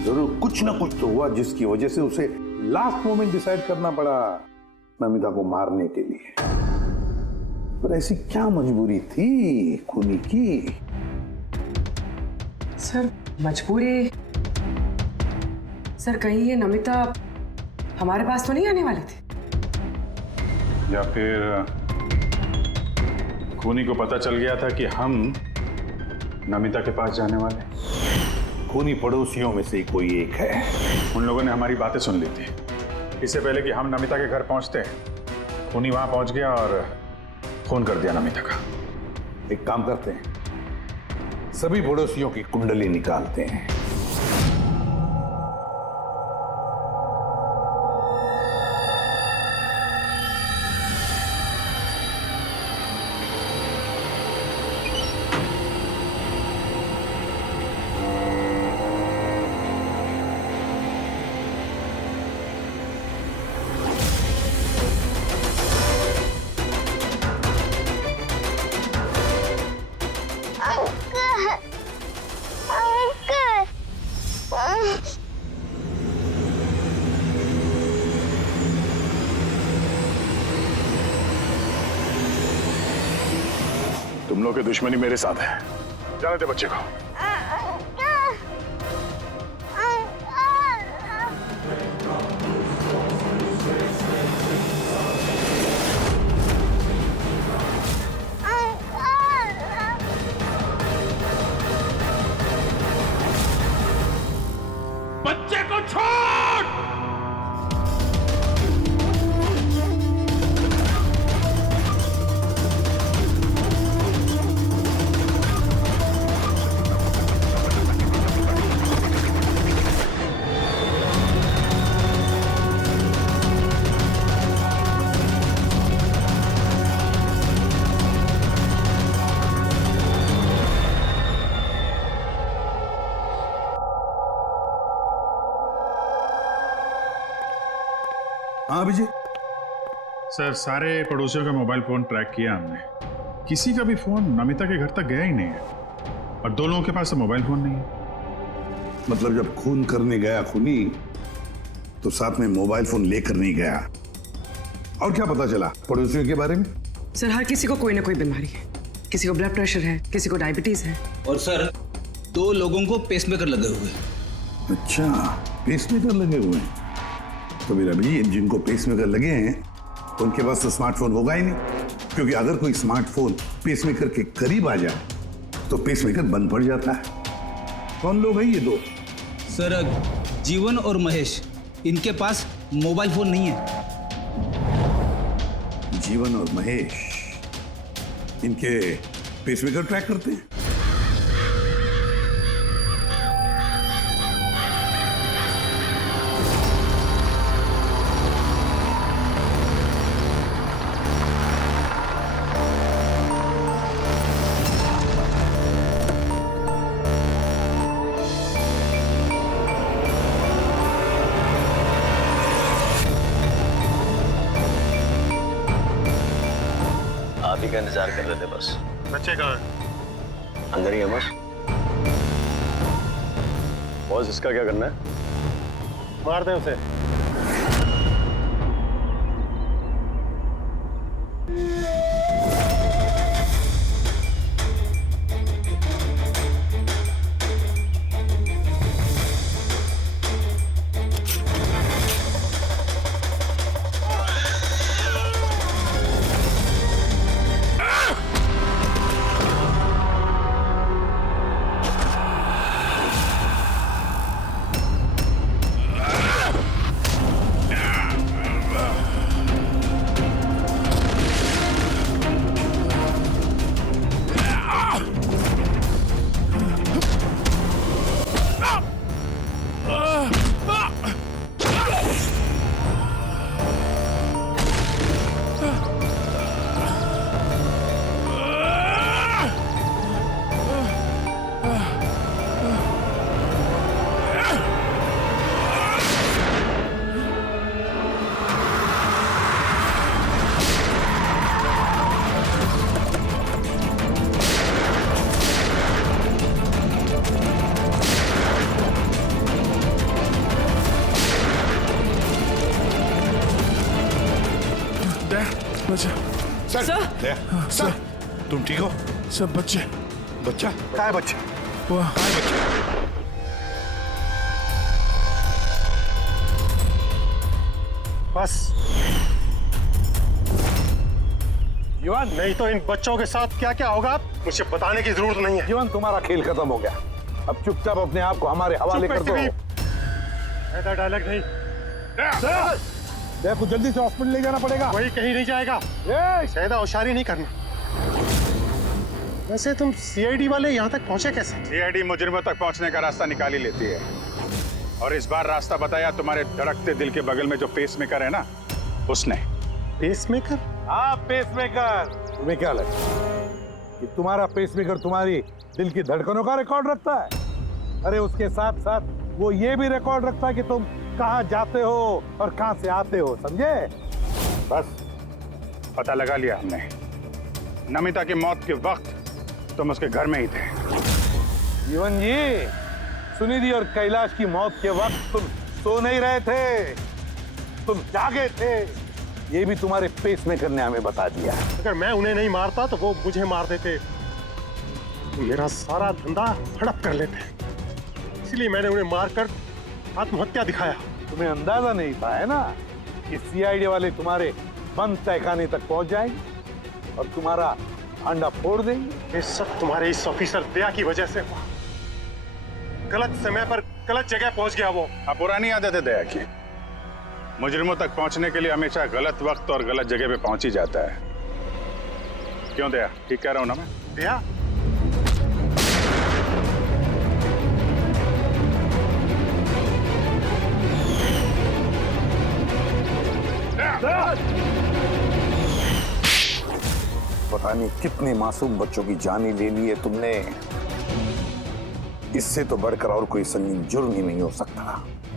जरूर कुछ ना कुछ तो हुआ जिसकी वजह से उसे लास्ट मोमेंट डिसाइड करना पड़ा नमिता को मारने के लिए। पर ऐसी क्या मजबूरी थी खूनी की? सर मजबूरी, सर कहीं ये नमिता हमारे पास तो नहीं आने वाली थी? या फिर खूनी को पता चल गया था कि हम नमिता के पास जाने वाले? खूनी पड़ोसियों में से कोई एक है। उन लोगों ने हमारी बातें सुन ली थी। इससे पहले कि हम नमिता के घर पहुंचते, खूनी वहां पहुंच गया और फोन कर दिया नमिता का। एक काम करते हैं, सभी पड़ोसियों की कुंडली निकालते हैं। तुम लोग की दुश्मनी मेरे साथ है। जाने दे बच्चे को। बच्चे को छोड़। हाँ विजय। सर, सारे पड़ोसियों का मोबाइल फोन ट्रैक किया हमने, किसी का भी फोन नमिता के घर तक गया ही नहीं है। और 2 लोगों के पास तो मोबाइल फोन नहीं है। मतलब जब खून करने गया खूनी तो साथ में मोबाइल फोन लेकर नहीं गया। और क्या पता चला पड़ोसियों के बारे में? सर, हर किसी को कोई ना कोई बीमारी है। किसी को ब्लड प्रेशर है, किसी को डायबिटीज है। और सर 2 लोगों को पेसमेकर लगे हुए। अच्छा, पेसमेकर लगे हुए हैं। तो मेरा भी जिनको पेसमेकर लगे हैं उनके पास तो स्मार्टफोन होगा ही नहीं, क्योंकि अगर कोई स्मार्टफोन पेसमेकर के करीब आ जाए तो पेसमेकर बंद पड़ जाता है। कौन लोग हैं ये 2? सर, जीवन और महेश, इनके पास मोबाइल फोन नहीं है। जीवन और महेश इनके पेसमेकर ट्रैक करते हैं। आप ही का इंतजार कर रहे थे बस। बच्चे कहाँ हैं? अंदर ही है बस। बॉस, इसका क्या करना है? मार दे उसे। सर, सर, तुम ठीक हो? सब बच्चे। बच्चा? कहाँ है बच्चा? कहाँ है बच्चा? बस जीवन, नहीं तो इन बच्चों के साथ क्या क्या होगा मुझे बताने की जरूरत नहीं है। जीवन, तुम्हारा खेल खत्म हो गया। अब चुपचाप अपने आप को हमारे हवाले कर दो। ऐसा डायलॉग नहीं। देखो जल्दी से हॉस्पिटल ले जाना पड़ेगा। वही कहीं नहीं जाएगा। ज्यादा होशियारी नहीं करना। वैसे तुम सीआईडी वाले यहाँ तक पहुंचे कैसे? सीआईडी मुजरिमों तक पहुंचने का रास्ता निकाल ही लेती है। और इस बार रास्ता बताया तुम्हारे धड़कते दिल के बगल में जो पेसमेकर है ना, उसने। पेसमेकर? हाँ, पेसमेकर। तुम्हें क्या लगता है कि तुम्हारा पेसमेकर तुम्हारी दिल की धड़कनों का रिकॉर्ड रखता है? अरे उसके साथ साथ वो ये भी रिकॉर्ड रखता है कि तुम कहाँ जाते हो और कहाँ से आते हो, समझे? बस पता लगा लिया हमने। नमिता की मौत के वक्त तुम उसके घर में ही थे। जीवन जी, सुनिधि और कैलाश की मौत के वक्त तुम सो नहीं रहे थे, तुम जागे थे। ये भी तुम्हारे पेसमेकर ने हमें बता दिया। अगर मैं उन्हें नहीं मारता तो वो मुझे मार देते। मेरा सारा धंधा हड़प कर लेते, इसलिए मैंने उन्हें मारकर आत्महत्या दिखाया। तुम्हें अंदाजा नहीं था, है ना, कि सीआईडी वाले तुम्हारे बंद तहखाने तक पहुंच जाएंगे और तुम्हारा अंडा फोड़ देंगे। ये सब तुम्हारे इस ऑफिसर दया की वजह से हुआ। गलत समय पर गलत जगह पहुंच गया वो। अब पुरानी आदत है दया की। मुजरिमों तक पहुंचने के लिए हमेशा गलत वक्त और गलत जगह पे पहुंच ही जाता है। क्यों दया, ठीक कह रहा हूं ना मैं? दया? पता नहीं कितने मासूम बच्चों की जान ले ली है तुमने। इससे तो बढ़कर और कोई संगीन जुर्म ही नहीं हो सकता।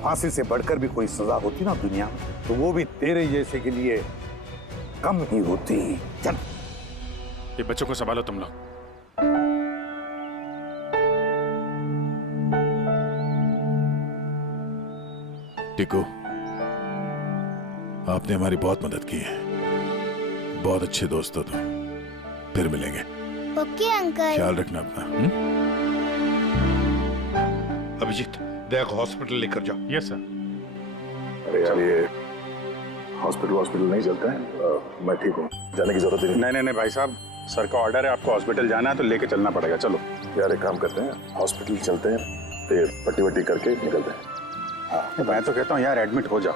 फांसी से बढ़कर भी कोई सजा होती ना दुनिया में, तो वो भी तेरे जैसे के लिए कम ही होती। चल, ये बच्चों को संभालो तुम लोग। टिकू, आपने हमारी बहुत मदद की है। बहुत अच्छे दोस्त हो तुम। फिर मिलेंगे। Okay uncle. ख्याल रखना अपना। अभिजीत, दया को हॉस्पिटल लेकर जाओ। Yes sir. अरे यार, ये हॉस्पिटल नहीं चलते हैं। मैं ठीक हूँ, जाने की जरूरत नहीं। नहीं भाई साहब, सर का ऑर्डर है, आपको हॉस्पिटल जाना है तो लेके चलना पड़ेगा। चलो यार, एक काम करते हैं, हॉस्पिटल चलते हैं, फिर पट्टी वट्टी करके निकलते हैं। हाँ, मैं तो कहता हूँ यार एडमिट हो जाओ।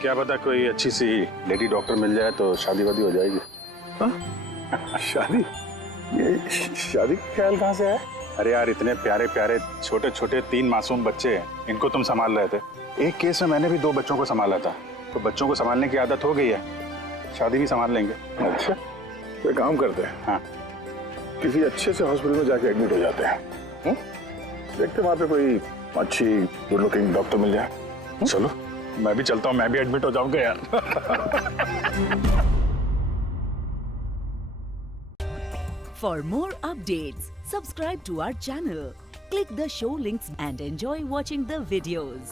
क्या पता कोई अच्छी सी लेडी डॉक्टर मिल जाए तो शादी वादी हो जाएगी। शादी? ये शादी का ख्याल कहाँ से आया? अरे यार, इतने प्यारे प्यारे छोटे छोटे 3 मासूम बच्चे हैं, इनको तुम संभाल रहे थे। एक केस में मैंने भी 2 बच्चों को संभाला था, तो बच्चों को संभालने की आदत हो गई है, शादी भी संभाल लेंगे। अच्छा, तो काम करते हैं। हाँ, किसी अच्छे से हॉस्पिटल में जाके एडमिट हो जाते हैं। देखते वहाँ पे कोई अच्छी गुड लुकिंग डॉक्टर मिल जाए। चलो, मैं भी चलता हूँ, मैं भी एडमिट हो जाऊंगा यार। For more updates, subscribe to our channel, click the show links and enjoy watching the videos.